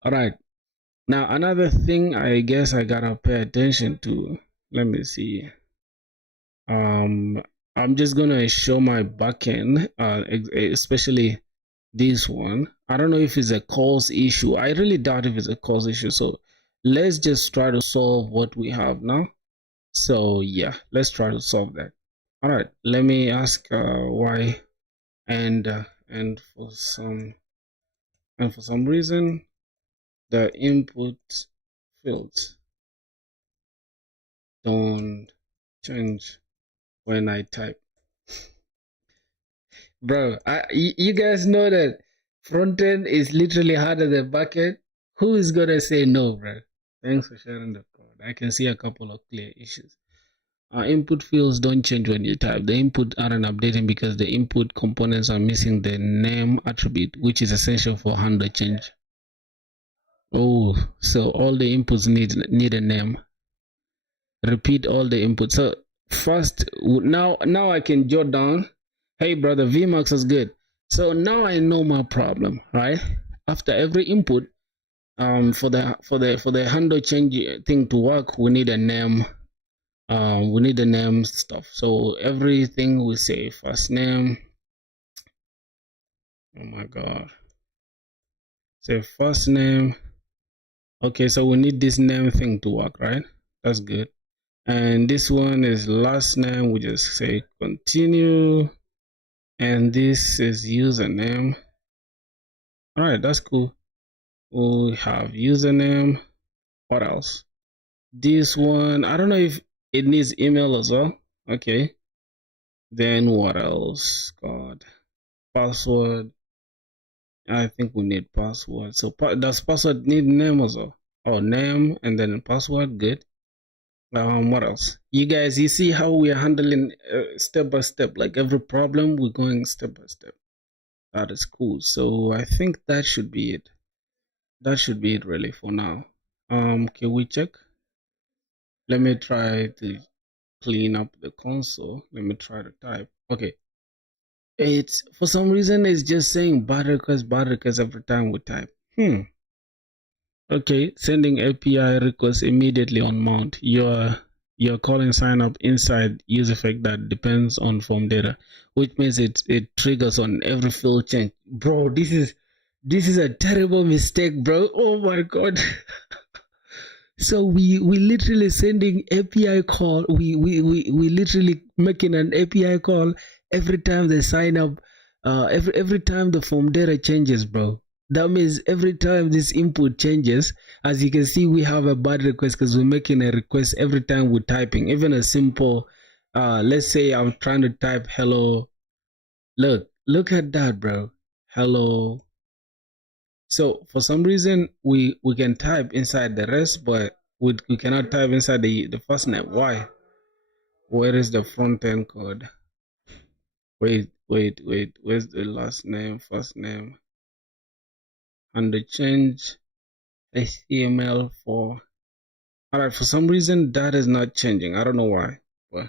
All right. Now another thing I guess I gotta pay attention to. Let me see. Um, I'm just gonna show my backend, especially this one. I don't know if it's a cause issue. I really doubt if it's a cause issue. So let's just try to solve what we have now. So yeah, let's try to solve that. All right, let me ask why and for some reason the input fields don't change when I type. Bro, you guys know that frontend is literally harder than backend. Who is gonna say no, bro? Thanks for sharing the code. I can see a couple of clear issues. Input fields don't change when you type. The input aren't updating because the input components are missing the name attribute, which is essential for handle change. Oh, so all the inputs need a name. Repeat all the inputs. So first, now I can jot down. Hey brother, Vmax is good. So now I know my problem, right? After every input, for the handle change thing to work, we need a name. We need a name stuff. So everything we say first name. Oh my god. Say first name. Okay, so we need this name thing to work, right? That's good. And this one is last name. We just say continue. And this is username. All right, that's cool. We have username. What else? This one, I don't know if it needs email as well. Okay. Then what else? God. Password. I think we need password. So does password need name as well? Oh, name and then password. Good. What else? You guys, you see how we are handling step by step. Like every problem, we're going step by step. That is cool. So I think that should be it. That should be it really for now. Can we check? Let me try to clean up the console. Let me try to type. Okay. It's for some reason it's just saying bad request every time we type. Okay, sending API request immediately on mount. You're calling sign up inside use effect that depends on form data, which means it triggers on every field change. Bro, this is a terrible mistake, bro. Oh my god. So we literally sending API call. We literally making an API call every time they sign up. Every time the form data changes, bro. That means every time this input changes, as you can see, we have a bad request because we're making a request every time we're typing. Even a simple, let's say I'm trying to type hello. Look at that, bro. Hello. So for some reason we can type inside the rest, but we cannot type inside the first name. Why? Where is the front end code? Wait. Where's the last name, first name, and the change HTML for? All right. For some reason that is not changing. I don't know why. But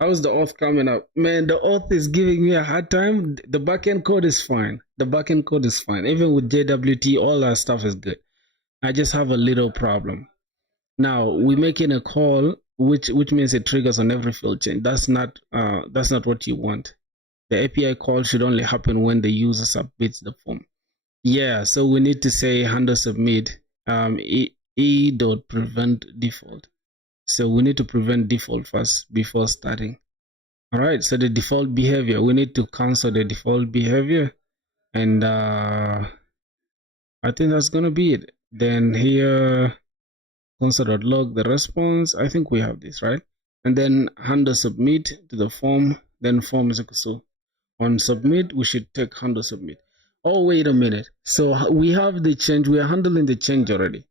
how's the auth coming up? Man, the auth is giving me a hard time. The backend code is fine. The backend code is fine. Even with JWT, all that stuff is good. I just have a little problem. Now we're making a call, which means it triggers on every field change. That's not what you want. The API call should only happen when the user submits the form. Yeah, so we need to say handle submit e prevent default. So we need to prevent default first before starting. All right, so the default behavior, we need to cancel the default behavior, and I think that's gonna be it. Then here console.log the response. I think we have this, right? And then handle submit to the form. Then form is equal to on submit. We should take handle submit. Oh, wait a minute. So we have the change. We are handling the change already.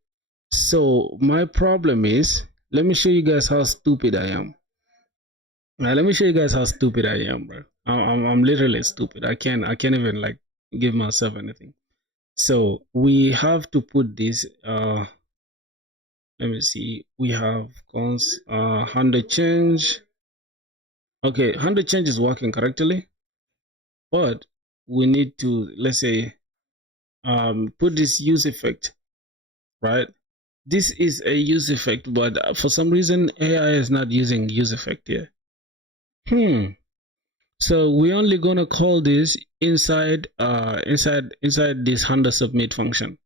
So my problem is, let me show you guys how stupid I am. Now, let me show you guys how stupid I am, bro. I'm literally stupid. I can't even like give myself anything. So we have to put this let me see, we have cons handle change. Okay, handle change is working correctly, but we need to, let's say, put this use effect, right? This is a use effect, but for some reason AI is not using use effect here. So we're only gonna call this inside this handle submit function.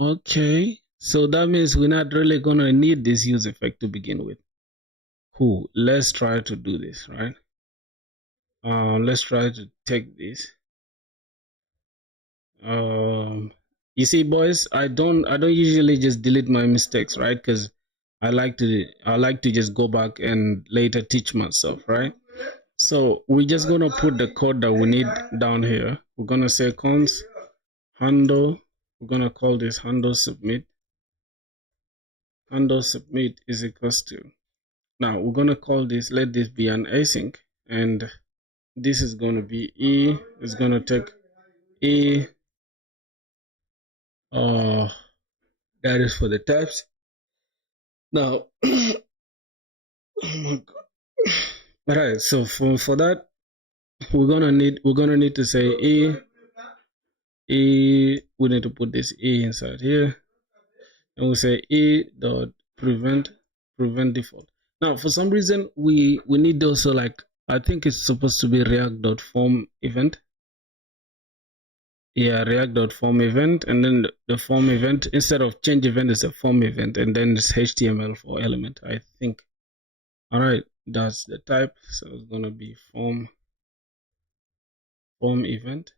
Okay. So that means we're not really gonna need this use effect to begin with. Cool. Let's try to do this, right? Let's try to take this. You see, boys, I don't usually just delete my mistakes, right? Because I like to just go back and later teach myself, right? So we're just gonna put the code that we need down here. We're gonna say const handle. We're gonna call this handle submit. Handle submit is equals to. Now we're gonna call this. Let this be an async, and this is gonna be e. It's gonna take e. That is for the types. Now, oh my god. All right. So for that, we're gonna need to say e. We need to put this e inside here, and we say e dot prevent default. Now, for some reason, we need also, like, I think it's supposed to be react dot form event. Yeah, react dot form event, and then the form event, instead of change event, is a form event, and then it's HTML for element, I think. All right, that's the type. So it's gonna be form event.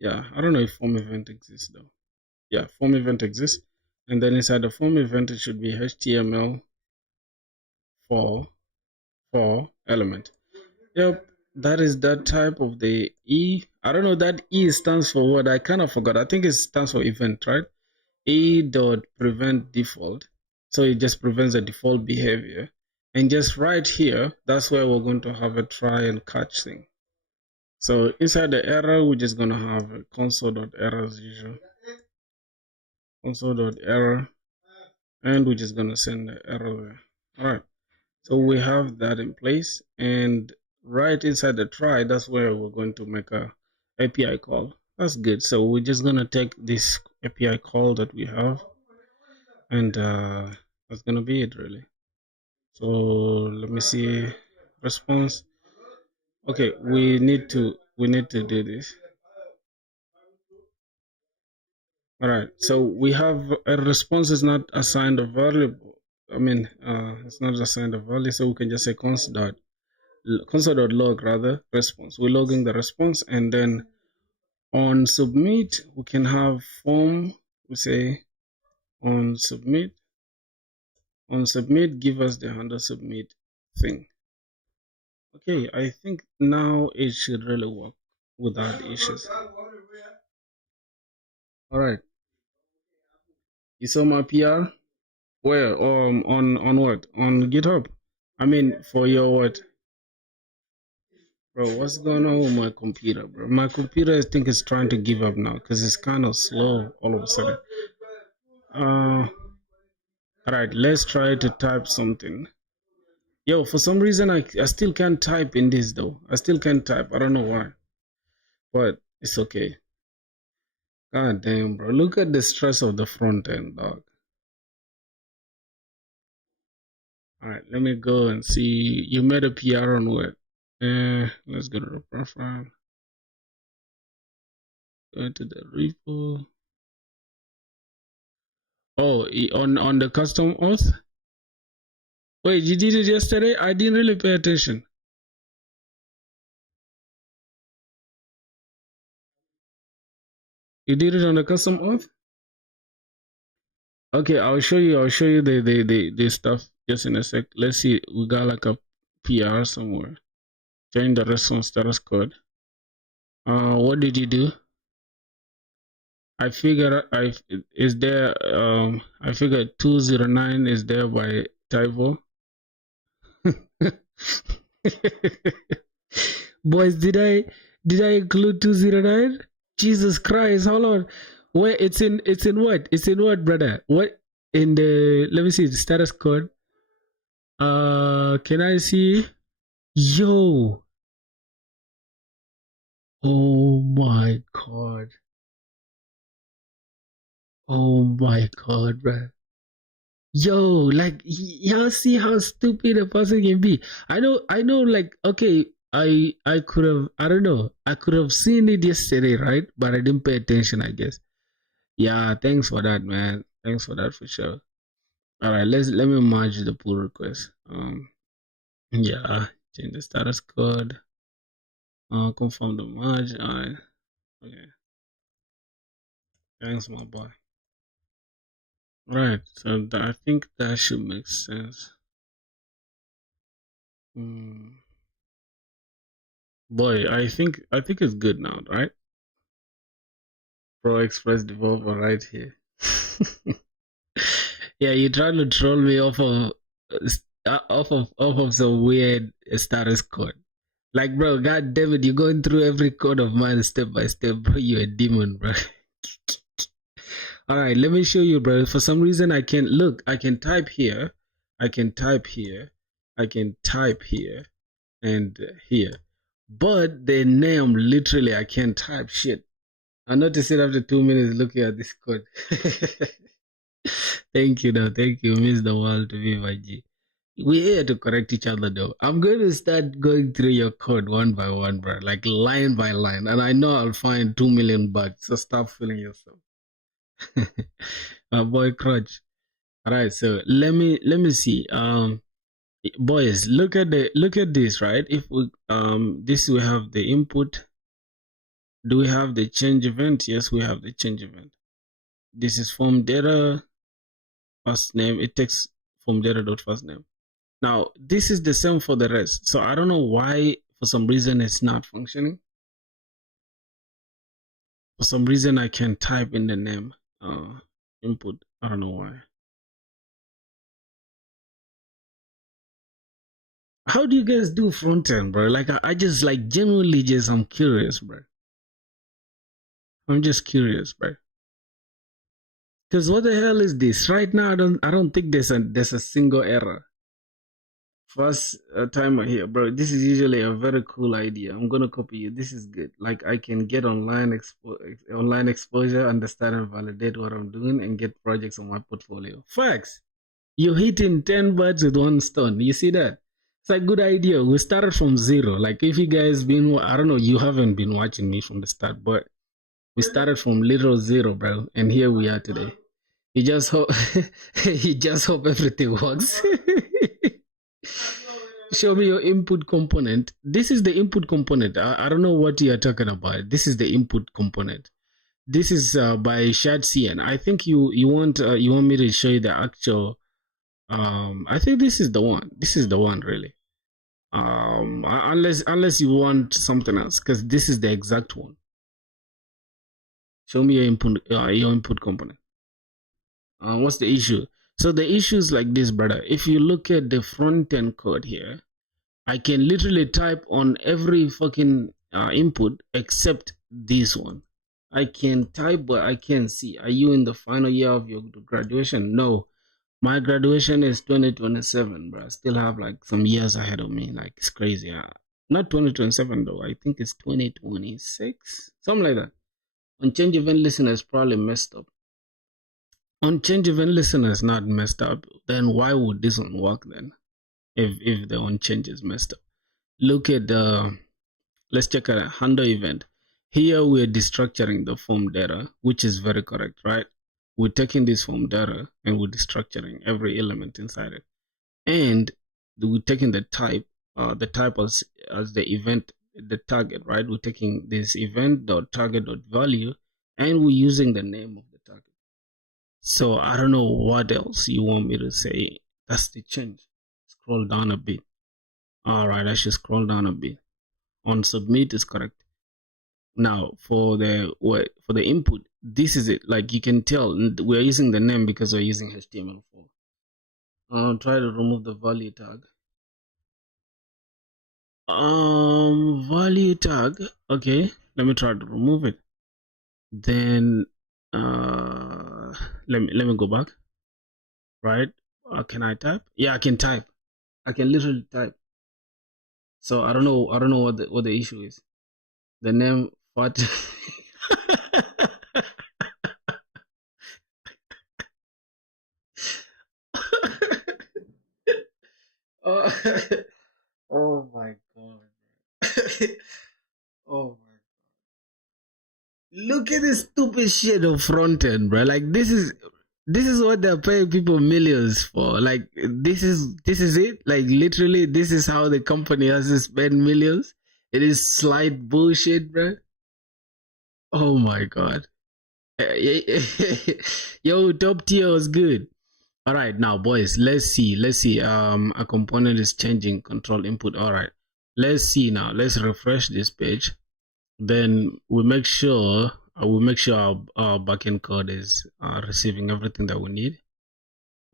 Yeah, I don't know if form event exists though. Yeah, form event exists, and then inside the form event it should be HTML for element. Yep, that is that type of the E. I don't know, that E stands for what? I kind of forgot. I think it stands for event, right? E dot prevent default. So it just prevents the default behavior. And just right here, that's where we're going to have a try and catch thing. So inside the error, we're just going to have a console.error as usual. Console.error. And we're just going to send the error there. All right. So we have that in place. And right inside the try, that's where we're going to make a API call. That's good. So we're just going to take this API call that we have. And that's going to be it, really. So let me see. Response. Okay, we need to do this. All right, so we have a response is not assigned a variable. I mean, it's not assigned a value, so we can just say console.log rather response. We're logging the response, and then on submit we can have form. We say on submit give us the handle submit thing. Okay, I think now it should really work without issues. All right, you saw my PR. Where? On what? On GitHub? I mean, for your what? Bro, what's going on with my computer, bro? My computer, I think, is trying to give up now because it's kind of slow all of a sudden. Alright, let's try to type something. Yo, for some reason, I still can't type in this, though. I still can't type. I don't know why. But it's okay. God damn, bro. Look at the stress of the front end, dog. Alright, let me go and see. You made a PR on what? Let's go to the profile. Go into the repo. Oh, on the custom auth? Wait, you did it yesterday? I didn't really pay attention. You did it on the custom auth? Okay, I'll show you the stuff just in a sec. Let's see. We got like a PR somewhere. Change the response status code. What did you do? I figured I figured 209 is there by typo. Boys, did I include 209? Jesus Christ, hold on. Where it's in what? It's in what, brother? What in the, let me see the status code. Can I see? Yo. Oh my god. Oh my god, bro. Yo, like y'all see how stupid a person can be. I know, like, okay, I could have, I don't know, I could have seen it yesterday, right? But I didn't pay attention, I guess. Yeah, thanks for that, man. Thanks for that for sure. All right, let me merge the pull request. Yeah, change the status code. Confirm the merge. All right, okay. Thanks, my boy. Right, so I think that should make sense. Hmm. Boy, I think it's good now, right? Pro Express developer right here. Yeah, you trying to troll me off of some weird status code. Like, bro, god damn it, you're going through every code of mine step by step, bro. You a demon, bro. All right, let me show you, bro. For some reason, I can look. I can type here. I can type here. I can type here and here. But the name, literally, I can't type shit. I noticed it after 2 minutes looking at this code. Thank you, though. Thank you. Means the world to me, my G. We're here to correct each other, though. I'm going to start going through your code one by one, bro, like line by line. And I know I'll find 2 million bugs. So stop fooling yourself. My boy Crutch. All right, so let me see. Boys, look at this, right? If we this we have the input. Do we have the change event? Yes, we have the change event. This is form data first name. It takes form data dot first name. Now this is the same for the rest. So I don't know why for some reason it's not functioning. For some reason I can type in the name input. I don't know why. How do you guys do front end, bro? Like I just like genuinely just I'm curious, bro. I'm just curious, bro. Because what the hell is this? Right now, I don't think there's a single error. First timer here, bro. This is usually a very cool idea. I'm gonna copy you. This is good. Like I can get online exposure, understand and validate what I'm doing, and get projects on my portfolio. Facts. You're hitting 10 birds with one stone. You see that? It's a good idea. We started from zero. Like if you guys been, I don't know, you haven't been watching me from the start, but we started from literal zero, bro, and here we are today. You just hope, you just hope everything works. Show me your input component. This is the input component. I don't know what you are talking about. This is the input component. This is by Shad CN. I think you want me to show you the actual. I think this is the one. This is the one really. Unless you want something else, because this is the exact one. Show me your input component. What's the issue? So the issue is like this, brother. If you look at the front end code here, I can literally type on every fucking input except this one. I can type, but I can't see. Are you in the final year of your graduation? No. My graduation is 2027, bro. I still have like some years ahead of me. Like it's crazy. Not 2027 though. I think it's 2026, something like that. On change event listeners probably messed up. On change event listeners not messed up. Then why would this one work then? If the on change is messed up. Look at the. Let's check a handle event. Here we're destructuring the form data, which is very correct, right? We're taking this form data and we're destructuring every element inside it. And we're taking the type as the event, the target, right? We're taking this event dot target dot value and we're using the name of the target. So I don't know what else you want me to say. That's the change. Scroll down a bit. All right, I should scroll down a bit. On submit is correct. Now for the input, this is it. Like you can tell we're using the name because we're using HTML4. Try to remove the value tag. Value tag. Okay, let me try to remove it. Then let me go back. Right? Can I type? Yeah, I can type. I can literally type. So I don't know. I don't know what the issue is. The name what? Oh my god. Oh my. Look at this stupid shit of front end, bro. Like this is what they're paying people millions for. Like this is it. Like literally, this is how the company has to spend millions. It is slight bullshit, bro. Oh my god. Yo, top tier was good. All right, now boys, let's see. Let's see. A component is changing control input. All right. Let's see now. Let's refresh this page. Then we make sure our backend code is receiving everything that we need.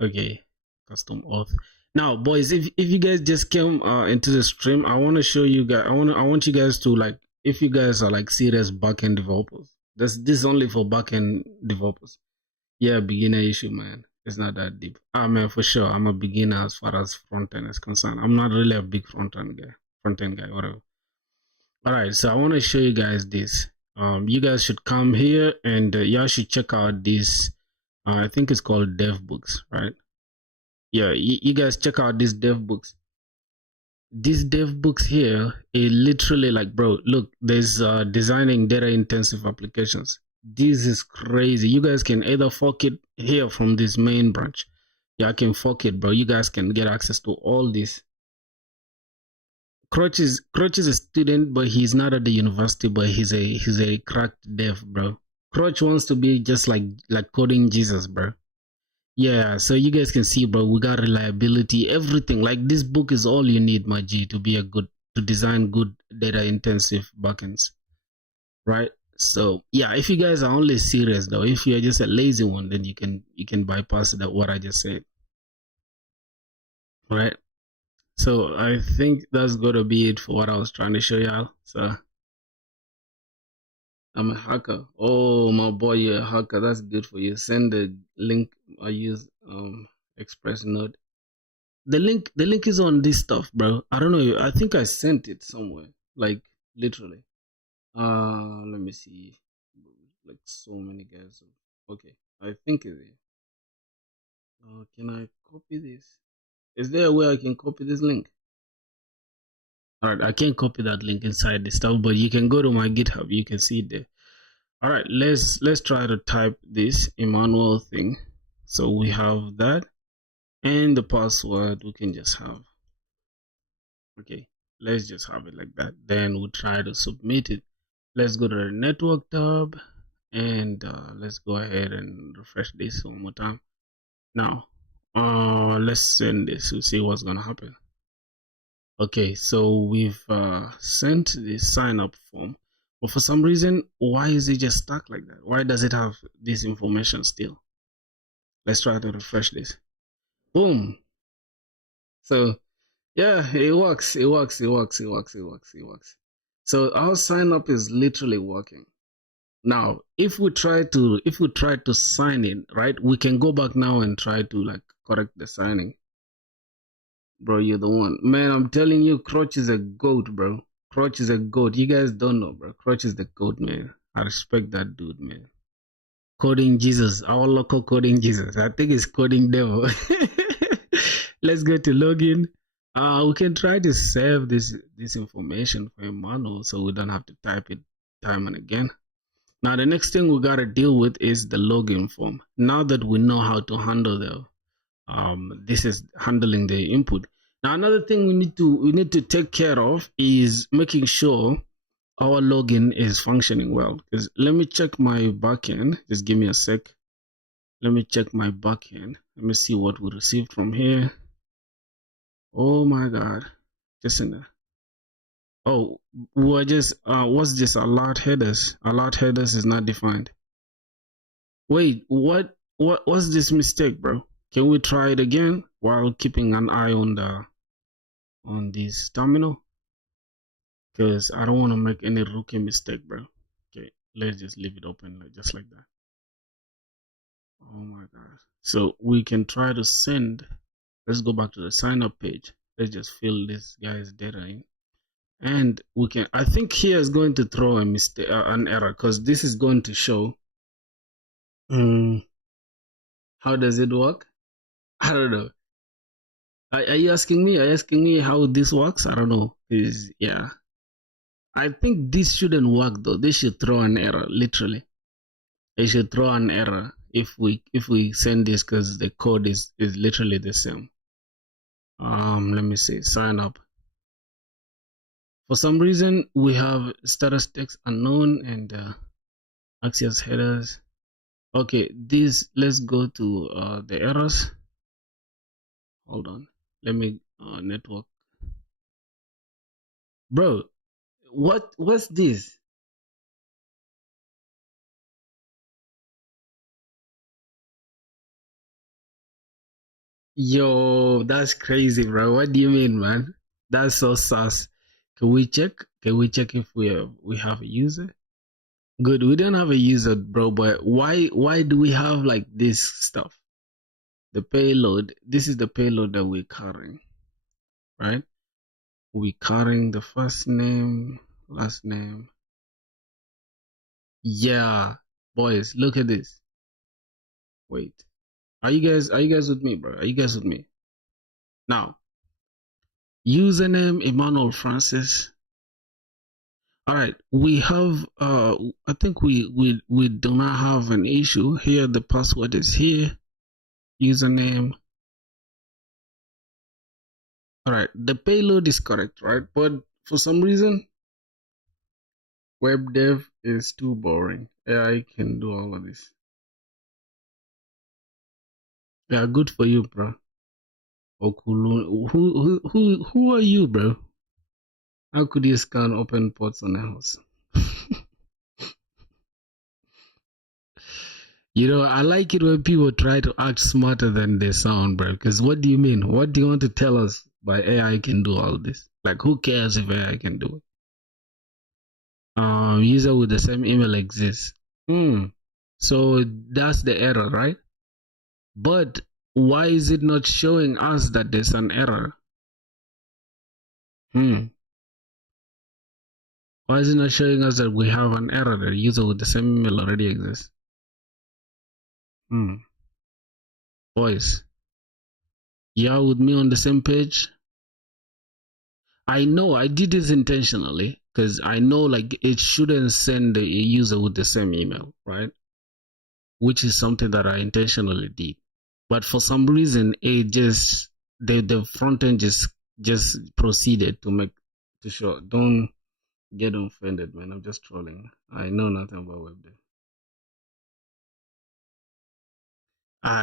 Okay, custom auth. Now, boys, if you guys just came into the stream, I want to show you guys. I want you guys to, like, if you guys are like serious backend developers. This is only for backend developers. Yeah, beginner issue, man. It's not that deep. Man, for sure, I'm a beginner as far as front end is concerned. I'm not really a big front end guy, whatever. All right, so I want to show you guys this. You guys should come here and y'all should check out this. I think it's called dev books, right? Yeah, you guys check out these dev books. These dev books here, it literally, like, bro, look, there's designing data intensive applications. This is crazy. You guys can either fork it here from this main branch. Yeah, I can fork it, bro. You guys can get access to all this. Crutch is a student, but he's not at the university, but he's a cracked dev, bro. Crutch wants to be just like coding Jesus, bro. Yeah, so you guys can see, bro, we got reliability, everything. Like, this book is all you need, my G, to design good data intensive backends, right? So yeah, if you guys are only serious though, if you're just a lazy one, then you can bypass that what I just said, right? So I think that's gonna be it for what I was trying to show y'all. So I'm a hacker. Oh my boy, you're a hacker. That's good for you. Send the link. I use Express Node. The link is on this stuff, bro. I don't know. I think I sent it somewhere. Like, literally. Let me see. Like, so many guys. Okay, I think it is. Can I copy this? Is there a way I can copy this link? All right, I can't copy that link inside the stuff, but you can go to my GitHub. You can see it there. All right, let's try to type this Emmanuel thing. So we have that, and the password we can just have. Okay, let's just have it like that. Then we'll try to submit it. Let's go to the network tab, and let's go ahead and refresh this one more time. Now, let's send this. We'll see what's gonna happen. Okay, so we've sent the sign up form, but for some reason, why is it just stuck like that? Why does it have this information still? Let's try to refresh this. Boom. So yeah, it works. It works. It works. It works. It works. It works. So our sign up is literally working. Now, if we try to sign in, right, we can go back now and try to, like, correct the signing. Bro, you're the one. Man, I'm telling you, Crutch is a goat, bro. Crutch is a goat. You guys don't know, bro. Crutch is the goat, man. I respect that dude, man. Coding Jesus. Our local coding Jesus. I think it's coding devil. Let's go to login. We can try to save this information for Emmanuel so we don't have to type it time and again. Now, the next thing we gotta deal with is the login form. Now that we know how to handle this is handling the input. Now, another thing we need to take care of is making sure our login is functioning well. Because let me check my backend. Just give me a sec. Let me check my backend. Let me see what we received from here. Oh my God, just in there. Oh, we're just what's this? Alert headers. Alert headers is not defined. Wait, what's this mistake, bro? Can we try it again while keeping an eye on this terminal? Because I don't want to make any rookie mistake, bro. Okay, let's just leave it open just like that. Oh my God. So we can try to send. Let's go back to the sign up page. Let's just fill this guy's data in. And we can, I think here is going to throw a mistake, an error, because this is going to show. How does it work? I don't know. Are you asking me? Are you asking me how this works? I don't know. Is yeah. I think this shouldn't work though. They should throw an error. Literally, they should throw an error if we send this because the code is literally the same. Let me see. Sign up. For some reason, we have status text unknown and access headers. Okay, this. Let's go to the errors. Hold on. Let me network. Bro, what's this? Yo, that's crazy, bro. What do you mean, man? That's so sus. Can we check? Can we check if we have a user? Good. We don't have a user, bro. But why do we have like this stuff? The payload. This is the payload that we're carrying, right? We carrying the first name, last name. Yeah, boys, look at this. Wait, are you guys with me, bro? Are you guys with me? Now, username Emmanuel Francis. All right, we have I think we do not have an issue here. The password is here. Username. All right, the payload is correct, right? But for some reason, web dev is too boring. AI can do all of this. Yeah, good for you, bro. Okulu, who are you, bro? How could you scan open ports on a house? I like it when people try to act smarter than they sound, bro. Because what do you mean? What do you want to tell us by AI can do all this? Like, who cares if AI can do it? User with the same email exists. So that's the error, right? But why is it not showing us that there's an error? Why is it not showing us that we have an error that user with the same email already exists? Boys, y'all with me on the same page? I know I did this intentionally because I know like it shouldn't send the user with the same email, right? Which is something that I intentionally did. But for some reason, it just the front end just proceeded to show. Don't get offended, man. I'm just trolling. I know nothing about web dev.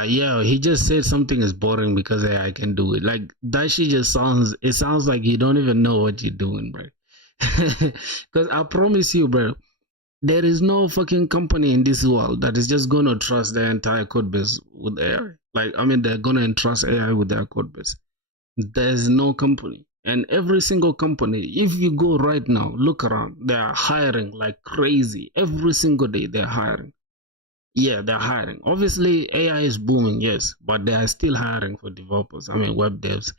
Yeah, he just said something is boring because I can do it. Like that shit just sounds like you don't even know what you're doing, bro. Because I promise you, bro, there is no fucking company in this world that is just gonna trust their entire code base with AI. Like, I mean, they're gonna entrust AI with their code base. There's no company. And every single company, if you go right now, look around, they are hiring like crazy. Every single day, they're hiring. Yeah, they're hiring. Obviously, AI is booming, yes, but they are still hiring for developers. I mean, web devs.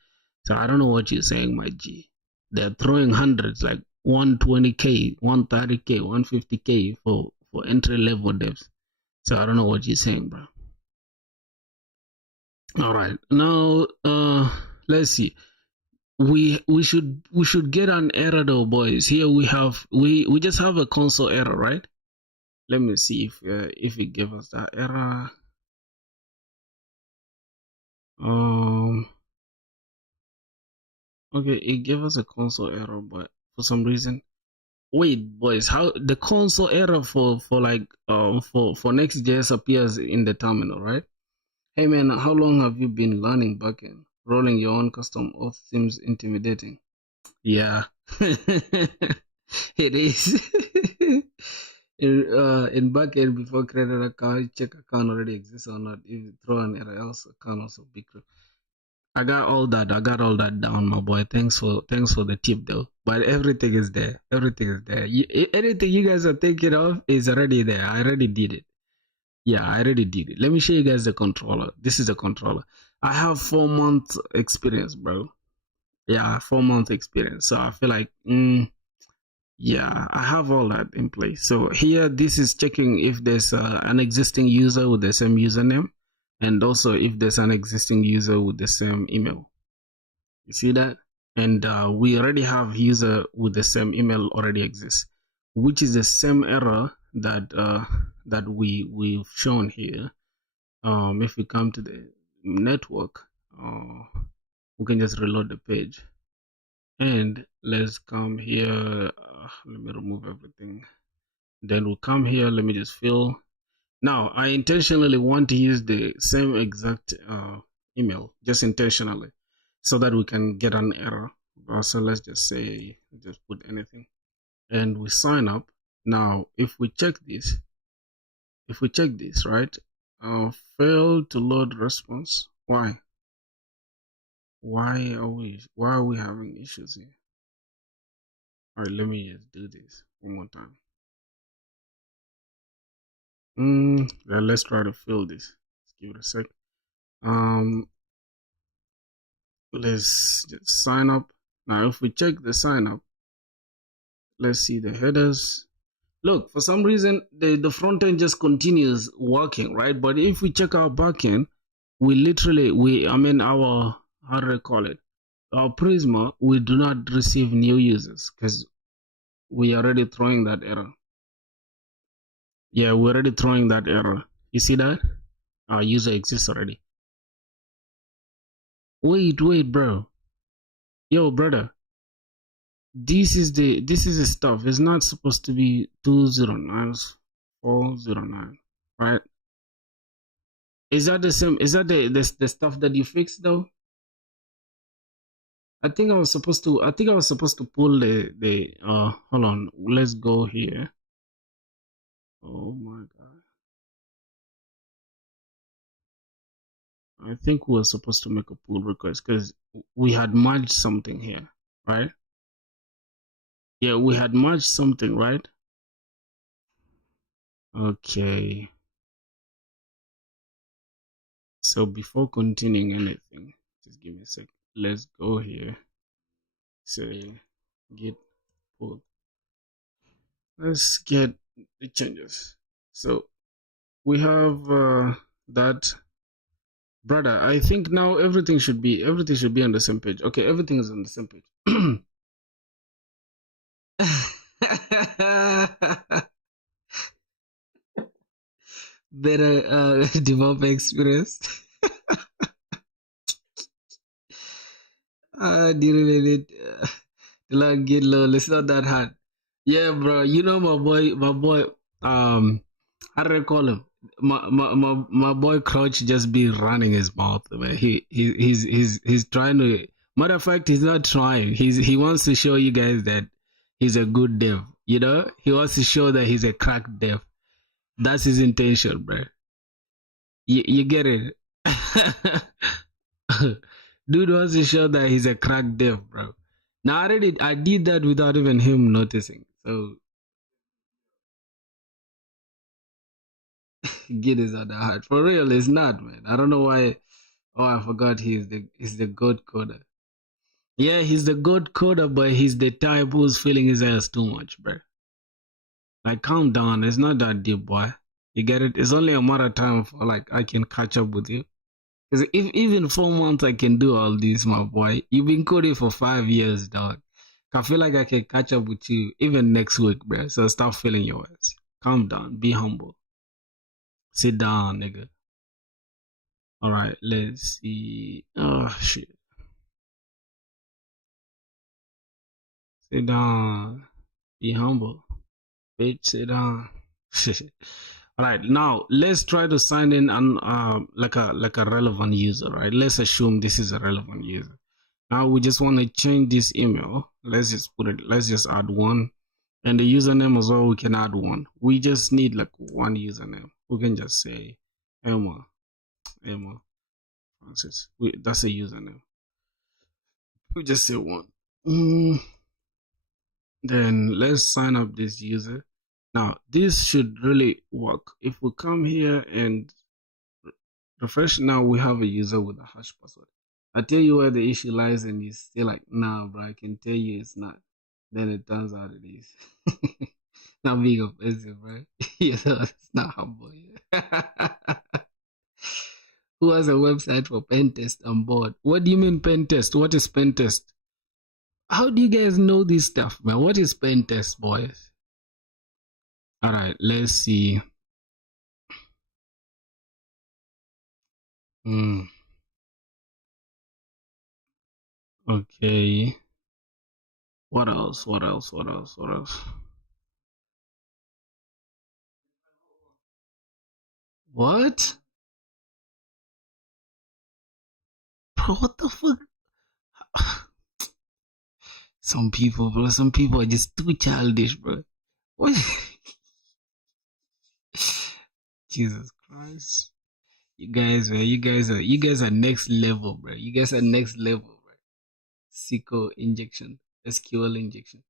So I don't know what you're saying, my G. They're throwing hundreds, like 120K, 130K, 150K for entry level devs. So I don't know what you're saying, bro. All right, now let's see. We should get an error though, boys. Here we just have a console error, right? Let me see if it gave us that error. Okay, it gave us a console error, but for some reason, wait, boys, how the console error for like for Next.js appears in the terminal, right? Hey man, how long have you been learning backend? Rolling your own custom auth seems intimidating. Yeah, it is. In backend, before creating account, check account already exists or not. If you throw an error else, account also be created. I got all that. I got all that down, my boy. Thanks for the tip, though. But everything is there. Everything is there. Anything you guys are thinking of is already there. I already did it. Yeah, I already did it. Let me show you guys the controller. This is the controller. I have 4 months experience, bro. Yeah, 4 months experience. So I feel like, yeah, I have all that in place. So here, this is checking if there's an existing user with the same username, and also if there's an existing user with the same email. You see that? And we already have user with the same email already exists, which is the same error that that we've shown here. If we come to the network, we can just reload the page. And let's come here. Let me remove everything. Then we'll come here. Let me just fill. Now, I intentionally want to use the same exact email, just intentionally, so that we can get an error. So let's just say, just put anything. And we sign up. Now, if we check this, right? Fail to load response. Why? Why are we having issues here? All right, let me just do this one more time. Let's try to fill this. Let's give it a sec. Let's just sign up. Now, if we check the sign up, let's see the headers. Look, for some reason, the front end just continues working, right? But if we check our backend, we literally, our, how do I call it? Our Prisma, we do not receive new users because we are already throwing that error. Yeah, we're already throwing that error. You see that? Our user exists already. Wait, bro. Yo, brother. This is the stuff. It's not supposed to be 209, 409, right? Is that the same? Is that the stuff that you fixed though? I think I was supposed to pull the hold on, let's go here. Oh my god. I think we were supposed to make a pull request because we had merged something here, right? Yeah, we had merged something, right? Okay. So before continuing anything, just give me a sec. Let's go here. Say git pull. Let's get the changes. So we have that, brother. I think now everything should be on the same page. Okay, everything is on the same page. Better developer experience. Didn't like get low. It's not that hard. Yeah, bro. You know my boy. How do I call him? My boy Crouch just be running his mouth, man. He's trying to. Matter of fact, he's not trying. He wants to show you guys that he's a good dev. You know, he wants to show that he's a crack dev. That's his intention, bro. You get it? Dude wants to show that he's a crack dev, bro. Now I did that without even him noticing. So Git is not that hard. For real, it's not, man. I don't know why. Oh, I forgot he's the goat coder. Yeah, he's the goat coder, but he's the type who's feeling his ass too much, bro. Like, calm down. It's not that deep, boy. You get it? It's only a matter of time for like I can catch up with you. Because if even 4 months I can do all this, my boy. You've been coding for 5 years, dog. I feel like I can catch up with you even next week, bro. So stop feeling your ass. Calm down. Be humble. Sit down, nigga. All right, let's see. Oh shit. Sit down. Be humble. Bitch, sit down. All right, now let's try to sign in on like a relevant user, right? Let's assume this is a relevant user. Now we just want to change this email. Let's just put it. Let's just add one, and the username as well. We can add one. We just need like one username. We can just say Emma Francis. That's a username. We just say one. Then let's sign up this user. Now this should really work. If we come here and refresh, now we have a user with a hash password. I tell you where the issue lies, and you still like, nah, bro, I can tell you it's not. Then it turns out it is. Not being offensive, right? You know, it's not humble. Yeah. Who has a website for pen test on board? What do you mean pen test? What is pen test? How do you guys know this stuff, man? What is pen test, boys? All right, let's see. Okay. What else? What else? What else? What else? What? Bro, what the fuck? Some people, bro. Some people are just too childish, bro. What? Jesus Christ. You guys are next level, bro. You guys are next level, bro. SQL injection, SQL injection,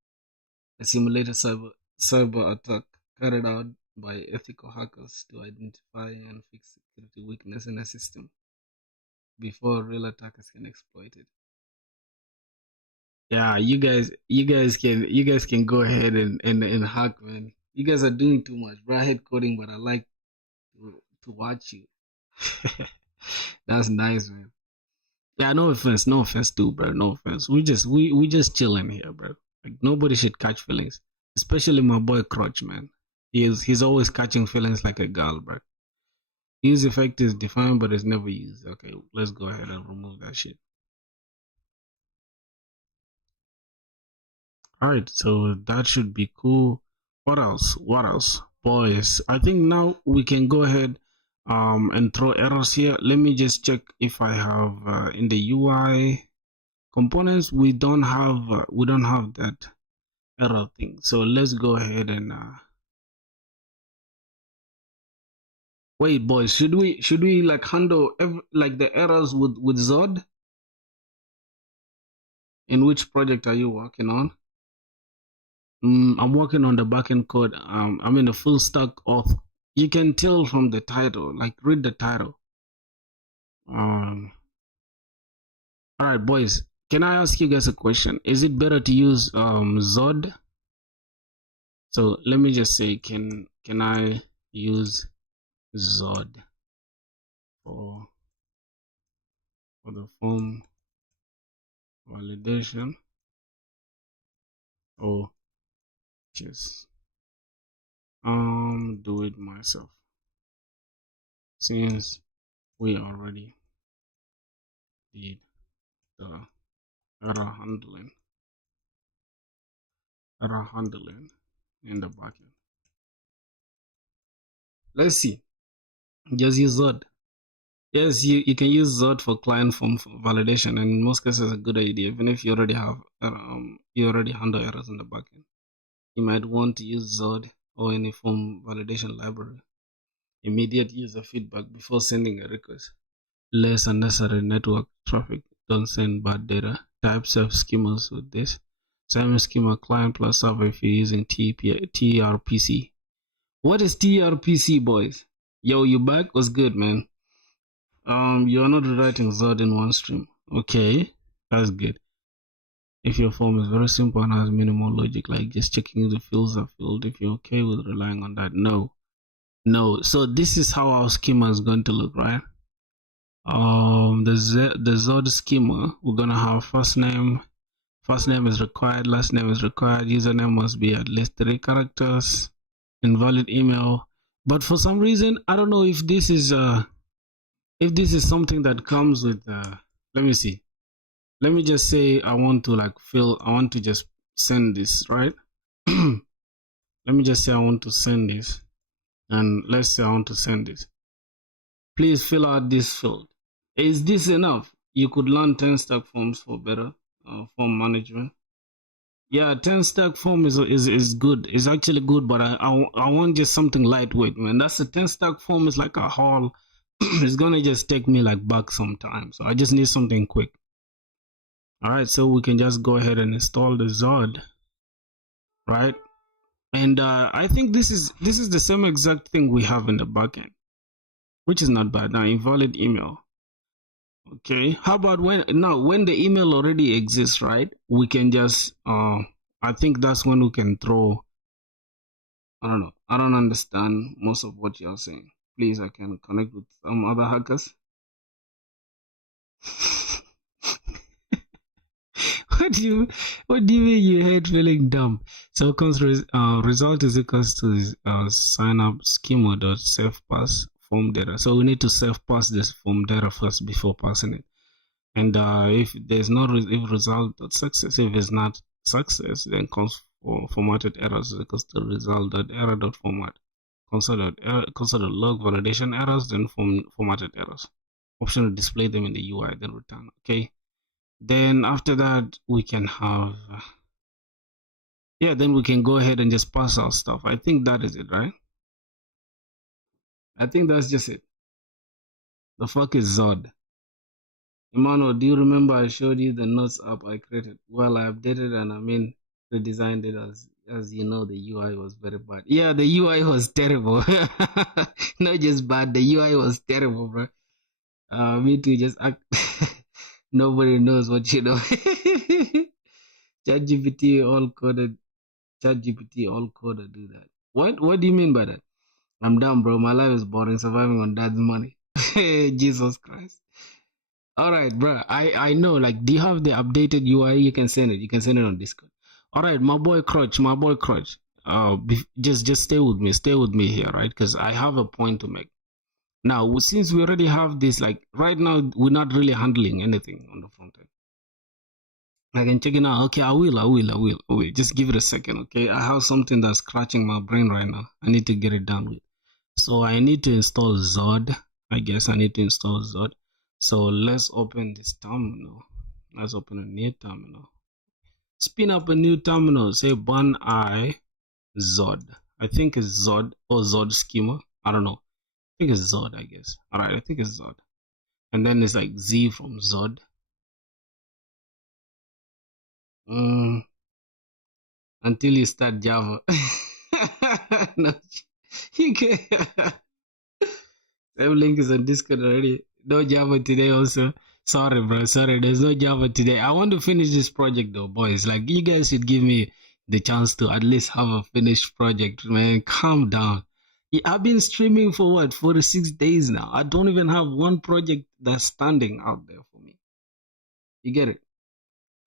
a simulated cyber attack carried out by ethical hackers to identify and fix security weakness in a system before real attackers can exploit it. Yeah, you guys can go ahead and hack, man. You guys are doing too much, bro. I hate coding, but I like to watch you. That's nice, man. Yeah, no offense too, bro. No offense. We just chilling here, bro. Like nobody should catch feelings, especially my boy Crotch, man. He's always catching feelings like a girl, bro. Use effect is defined, but it's never used. Okay, let's go ahead and remove that shit. All right, so that should be cool. What else? What else, boys? I think now we can go ahead and throw errors here. Let me just check if I have in the UI components. We don't have that error thing. So let's go ahead and wait, boys. Should we like handle like the errors with Zod? In which project are you working on? I'm working on the backend code. I'm in a full stack auth. You can tell from the title. Like read the title. All right, boys. Can I ask you guys a question? Is it better to use Zod? So let me just say, can I use Zod for the form validation, or just do it myself, since we already did the error handling in the backend? Let's see. Just use Zod. Yes, you can use Zod for client form validation, and in most cases, a good idea. Even if you already have you already handle errors in the backend, you might want to use Zod or any form validation library. Immediate user feedback before sending a request. Less unnecessary network traffic. Don't send bad data. Types of schemas with this. Same schema client plus server if you're using TRPC. What is TRPC, boys? Yo, you back? What's good, man? You are not rewriting Zod in one stream. Okay, that's good. If your form is very simple and has minimal logic, like just checking if the fields are filled, if you're okay with relying on that, no. So this is how our schema is going to look, right? The Zod schema, we're gonna have first name is required, last name is required, username must be at least 3 characters, invalid email. But for some reason, I don't know if this is something that comes with let me see. Let me just say I want to just send this, right? Let me just say I want to send this, and let's say I want to send this. Please fill out this field. Is this enough? You could learn 10 stack forms for better form management. Yeah, 10 stack form is good. It's actually good, but I want just something lightweight, man. That's a 10 stack form is like a haul. It's gonna just take me like back some time. So I just need something quick. All right, so we can just go ahead and install the Zod, right? And I think this is the same exact thing we have in the backend, which is not bad. Now, invalid email. Okay, how about when the email already exists, right? We can just I think that's when we can throw. I don't know. I don't understand most of what you're saying. Please, I can connect with some other hackers. What do you what do you mean you hate feeling dumb? So result is equals to sign up schema dot self pass form data. So we need to self pass this form data first before passing it. And if there's no if result dot success, if it's not success, then comes for formatted errors equals to result dot error dot format. Consider log validation errors, then formatted errors. Option to display them in the UI, then return. Okay. Then after that, we can have, yeah, then we can go ahead and just pass our stuff. I think that is it, right? I think that's just it. The fuck is Zod? Emmanuel, do you remember I showed you the notes app I created? Well, I updated and redesigned it as you know, the UI was very bad. Yeah, the UI was terrible. Not just bad, the UI was terrible, bro. Me too, just act. Nobody knows what you know. ChatGPT all coded. ChatGPT all coded do that. What do you mean by that? I'm done, bro. My life is boring, surviving on dad's money. Jesus Christ. All right, bro. I know. Like, do you have the updated UI? You can send it. You can send it on Discord. All right, my boy Crutch. My boy Crutch. Just stay with me. Stay with me here, right? Because I have a point to make. Now, since we already have this, like right now, we're not really handling anything on the front end. I can check it out. Okay, I will. Just give it a second, okay? I have something that's scratching my brain right now. I need to get it done with. So I need to install Zod. I guess I need to install Zod. So let's open this terminal. Let's open a new terminal. Spin up a new terminal. Say Bun I Zod. I think it's Zod or Zod schema. I don't know. I think it's Zod, I guess. Alright, I think it's Zod. And then it's like Z from Zod. Until you start Java. No, you can. Same link is on Discord already. No Java today also. Sorry, bro. Sorry, there's no Java today. I want to finish this project though, boys. Like, you guys should give me the chance to at least have a finished project, man. Calm down. I've been streaming for what, 46 days now. I don't even have one project that's standing out there for me. You get it?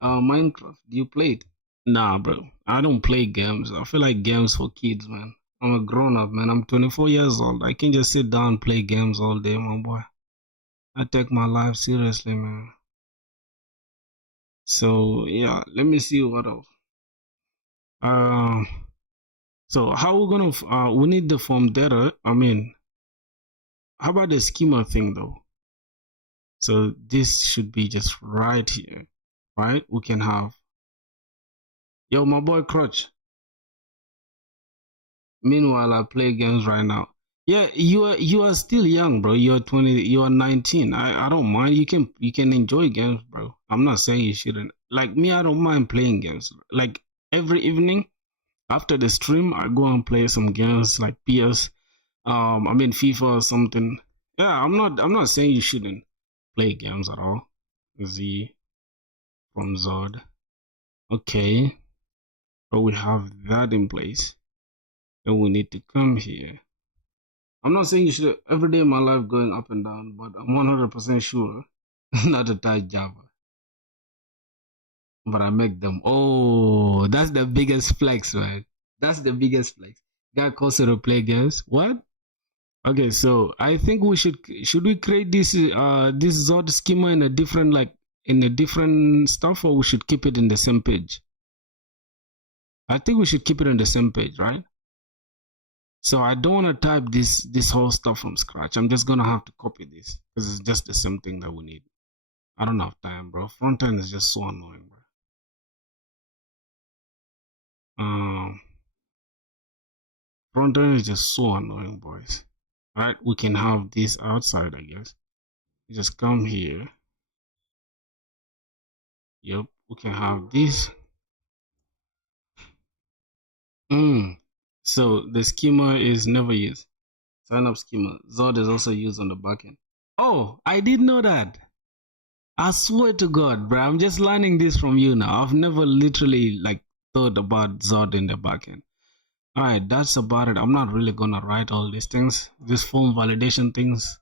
Minecraft. Do you play it? Nah, bro. I don't play games. I feel like games for kids, man. I'm a grown up, man. I'm 24 years old. I can't just sit down and play games all day, my boy. I take my life seriously, man. So yeah, let me see what else. So how we gonna? We need the form data. I mean, how about the schema thing though? So this should be just right here, right? We can have. Yo, my boy Crutch. Meanwhile, I play games right now. Yeah, you are still young, bro. You're 20. You are 19. I don't mind. You can enjoy games, bro. I'm not saying you shouldn't. Like me, I don't mind playing games. Like every evening after the stream, I go and play some games like PS. I mean FIFA or something. Yeah, I'm not saying you shouldn't play games at all. Z from Zod. Okay, but we have that in place. Then we need to come here. I'm not saying you should every day in my life going up and down, but I'm 100% sure not to touch Java. But I make them. Oh, that's the biggest flex, man. That's the biggest flex. Guy calls to play games. What? Okay, so I think should we create this Zod schema in a different stuff, or we should keep it in the same page? I think we should keep it in the same page, right? So I don't want to type this whole stuff from scratch. I'm just gonna have to copy this because it's just the same thing that we need. I don't have time, bro. Frontend is just so annoying, bro. Frontend is just so annoying, boys. Alright, we can have this outside, I guess. You just come here. Yep, we can have this. So the schema is never used. Sign up schema. Zod is also used on the backend. Oh, I didn't know that. I swear to God, bro. I'm just learning this from you now. I've never literally thought about Zod in the backend. Alright, that's about it. I'm not really gonna write all these things. These form validation things.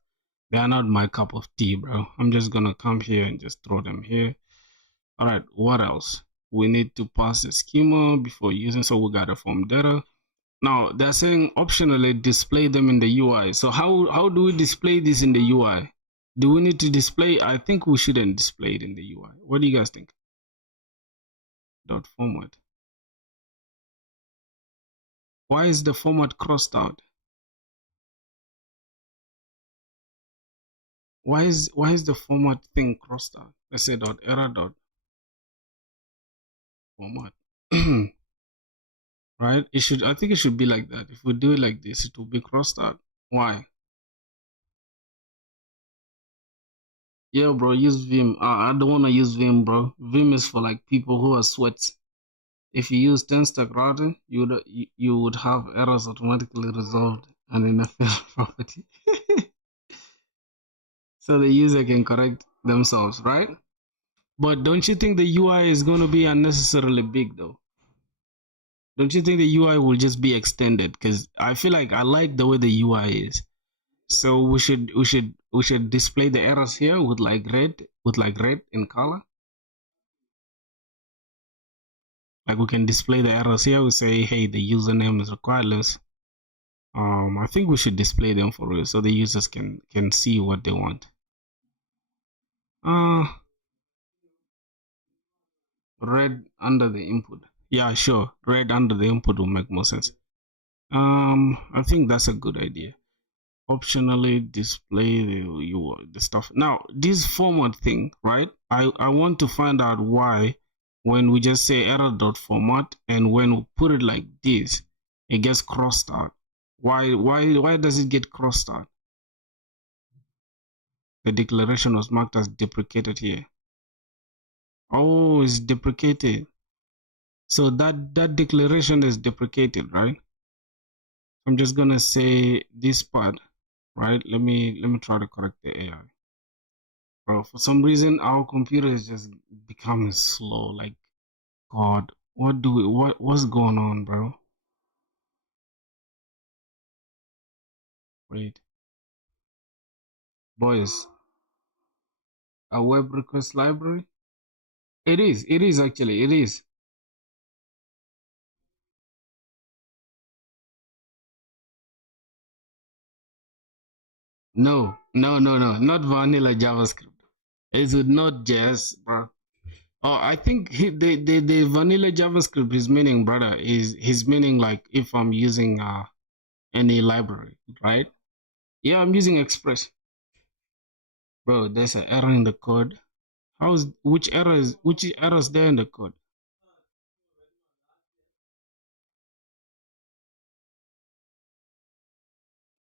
They are not my cup of tea, bro. I'm just gonna come here and just throw them here. All right, what else? We need to pass the schema before using, so we got a form data. Now they're saying optionally display them in the UI. So how do we display this in the UI? Do we need to display? I think we shouldn't display it in the UI. What do you guys think? Dot format. Why is the format crossed out? Why is the format thing crossed out? Let's say dot error dot format. Right? It should, I think it should be like that. If we do it like this, it will be crossed out. Why? Yeah, bro, use Vim. I don't want to use Vim, bro. Vim is for like people who are sweats. If you use 10-stack routing, you would have errors automatically resolved and in a failed property. So the user can correct themselves, right? But don't you think the UI is going to be unnecessarily big though? Don't you think the UI will just be extended? Because I feel like I like the way the UI is. So we should display the errors here with like red in color. Like we can display the errors here. We say, hey, the username is required. I think we should display them for real so the users can see what they want. Red under the input. Yeah, sure. Red under the input will make more sense. I think that's a good idea. Optionally display the stuff. Now, this format thing, right? I want to find out why when we just say error.format and when we put it like this, it gets crossed out. Why does it get crossed out? The declaration was marked as deprecated here. Oh, it's deprecated. So that declaration is deprecated, right? I'm just gonna say this part, right? Let me try to correct the AI. Bro, for some reason our computer is just becoming slow. Like, God, what's going on, bro? Wait, boys, a web request library? It is actually, it is. No, not vanilla JavaScript. It's with Node.js, bro. Oh, I think the vanilla JavaScript is meaning, brother, is his meaning like if I'm using any library, right? Yeah, I'm using Express. Bro, there's an error in the code. How's which errors there in the code?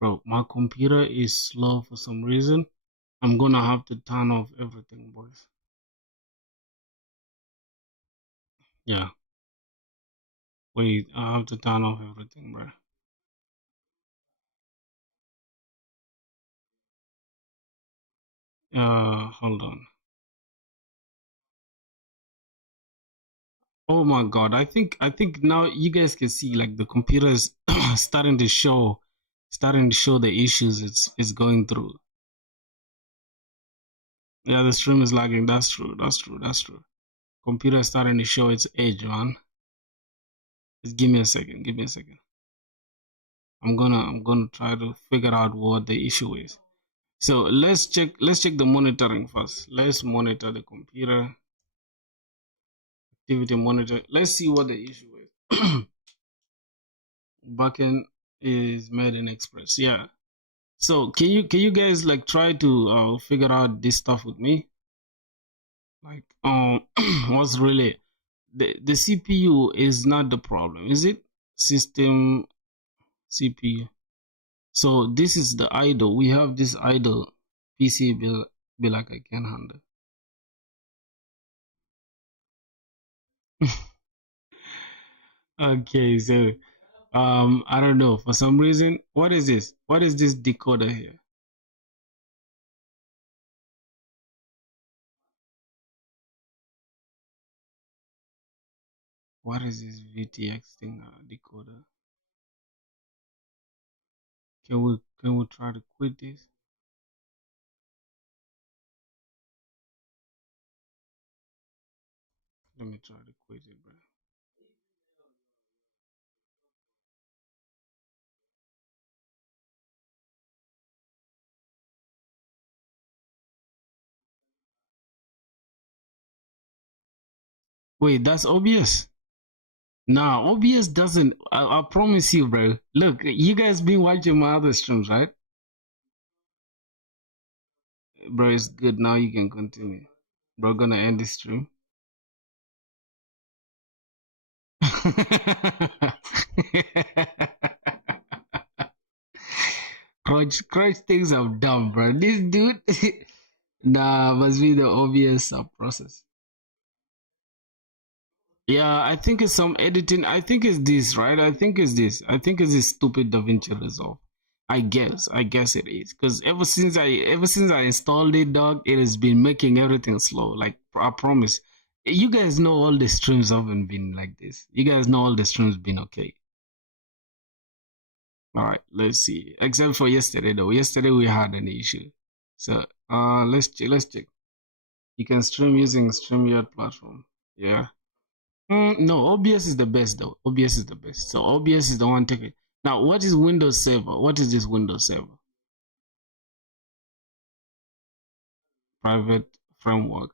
Bro, my computer is slow for some reason. I'm gonna have to turn off everything, boys. Yeah, wait, I have to turn off everything, bro. Hold on. Oh my god, I think now you guys can see like the computer is starting to show the issues it's going through. Yeah, the stream is lagging. That's true. That's true. That's true. Computer is starting to show its age, man. Just give me a second. Give me a second. I'm gonna try to figure out what the issue is. So let's check the monitoring first. Let's monitor the computer activity monitor. Let's see what the issue is. Backend is made in Express. Yeah. So can you guys like try to figure out this stuff with me? Like what's really the CPU is not the problem, is it? System CPU. So this is the idle. We have this idle PC be like I can handle. Okay, so I don't know. For some reason, what is this? What is this decoder here? What is this VTX thing decoder? Can we try to quit this? Let me try to quit it, bro. Wait, that's OBS. Nah, OBS doesn't. I promise you, bro. Look, you guys been watching my other streams, right? Bro, it's good. Now you can continue. Bro, gonna end this stream. Crutch things I'm dumb, bro. This dude, nah, must be the obvious process. Yeah, I think it's some editing. I think it's this, right? I think it's this. I think it's this stupid DaVinci Resolve. I guess it is. Because ever since I installed it, dog, it has been making everything slow. Like I promise. You guys know all the streams haven't been like this. You guys know all the streams been okay. All right, let's see. Except for yesterday, though. Yesterday we had an issue. So let's check. You can stream using StreamYard platform. Yeah. No, OBS is the best though. OBS is the best. So OBS is the one taking. Now, what is Windows Server? What is this Windows Server? Private framework.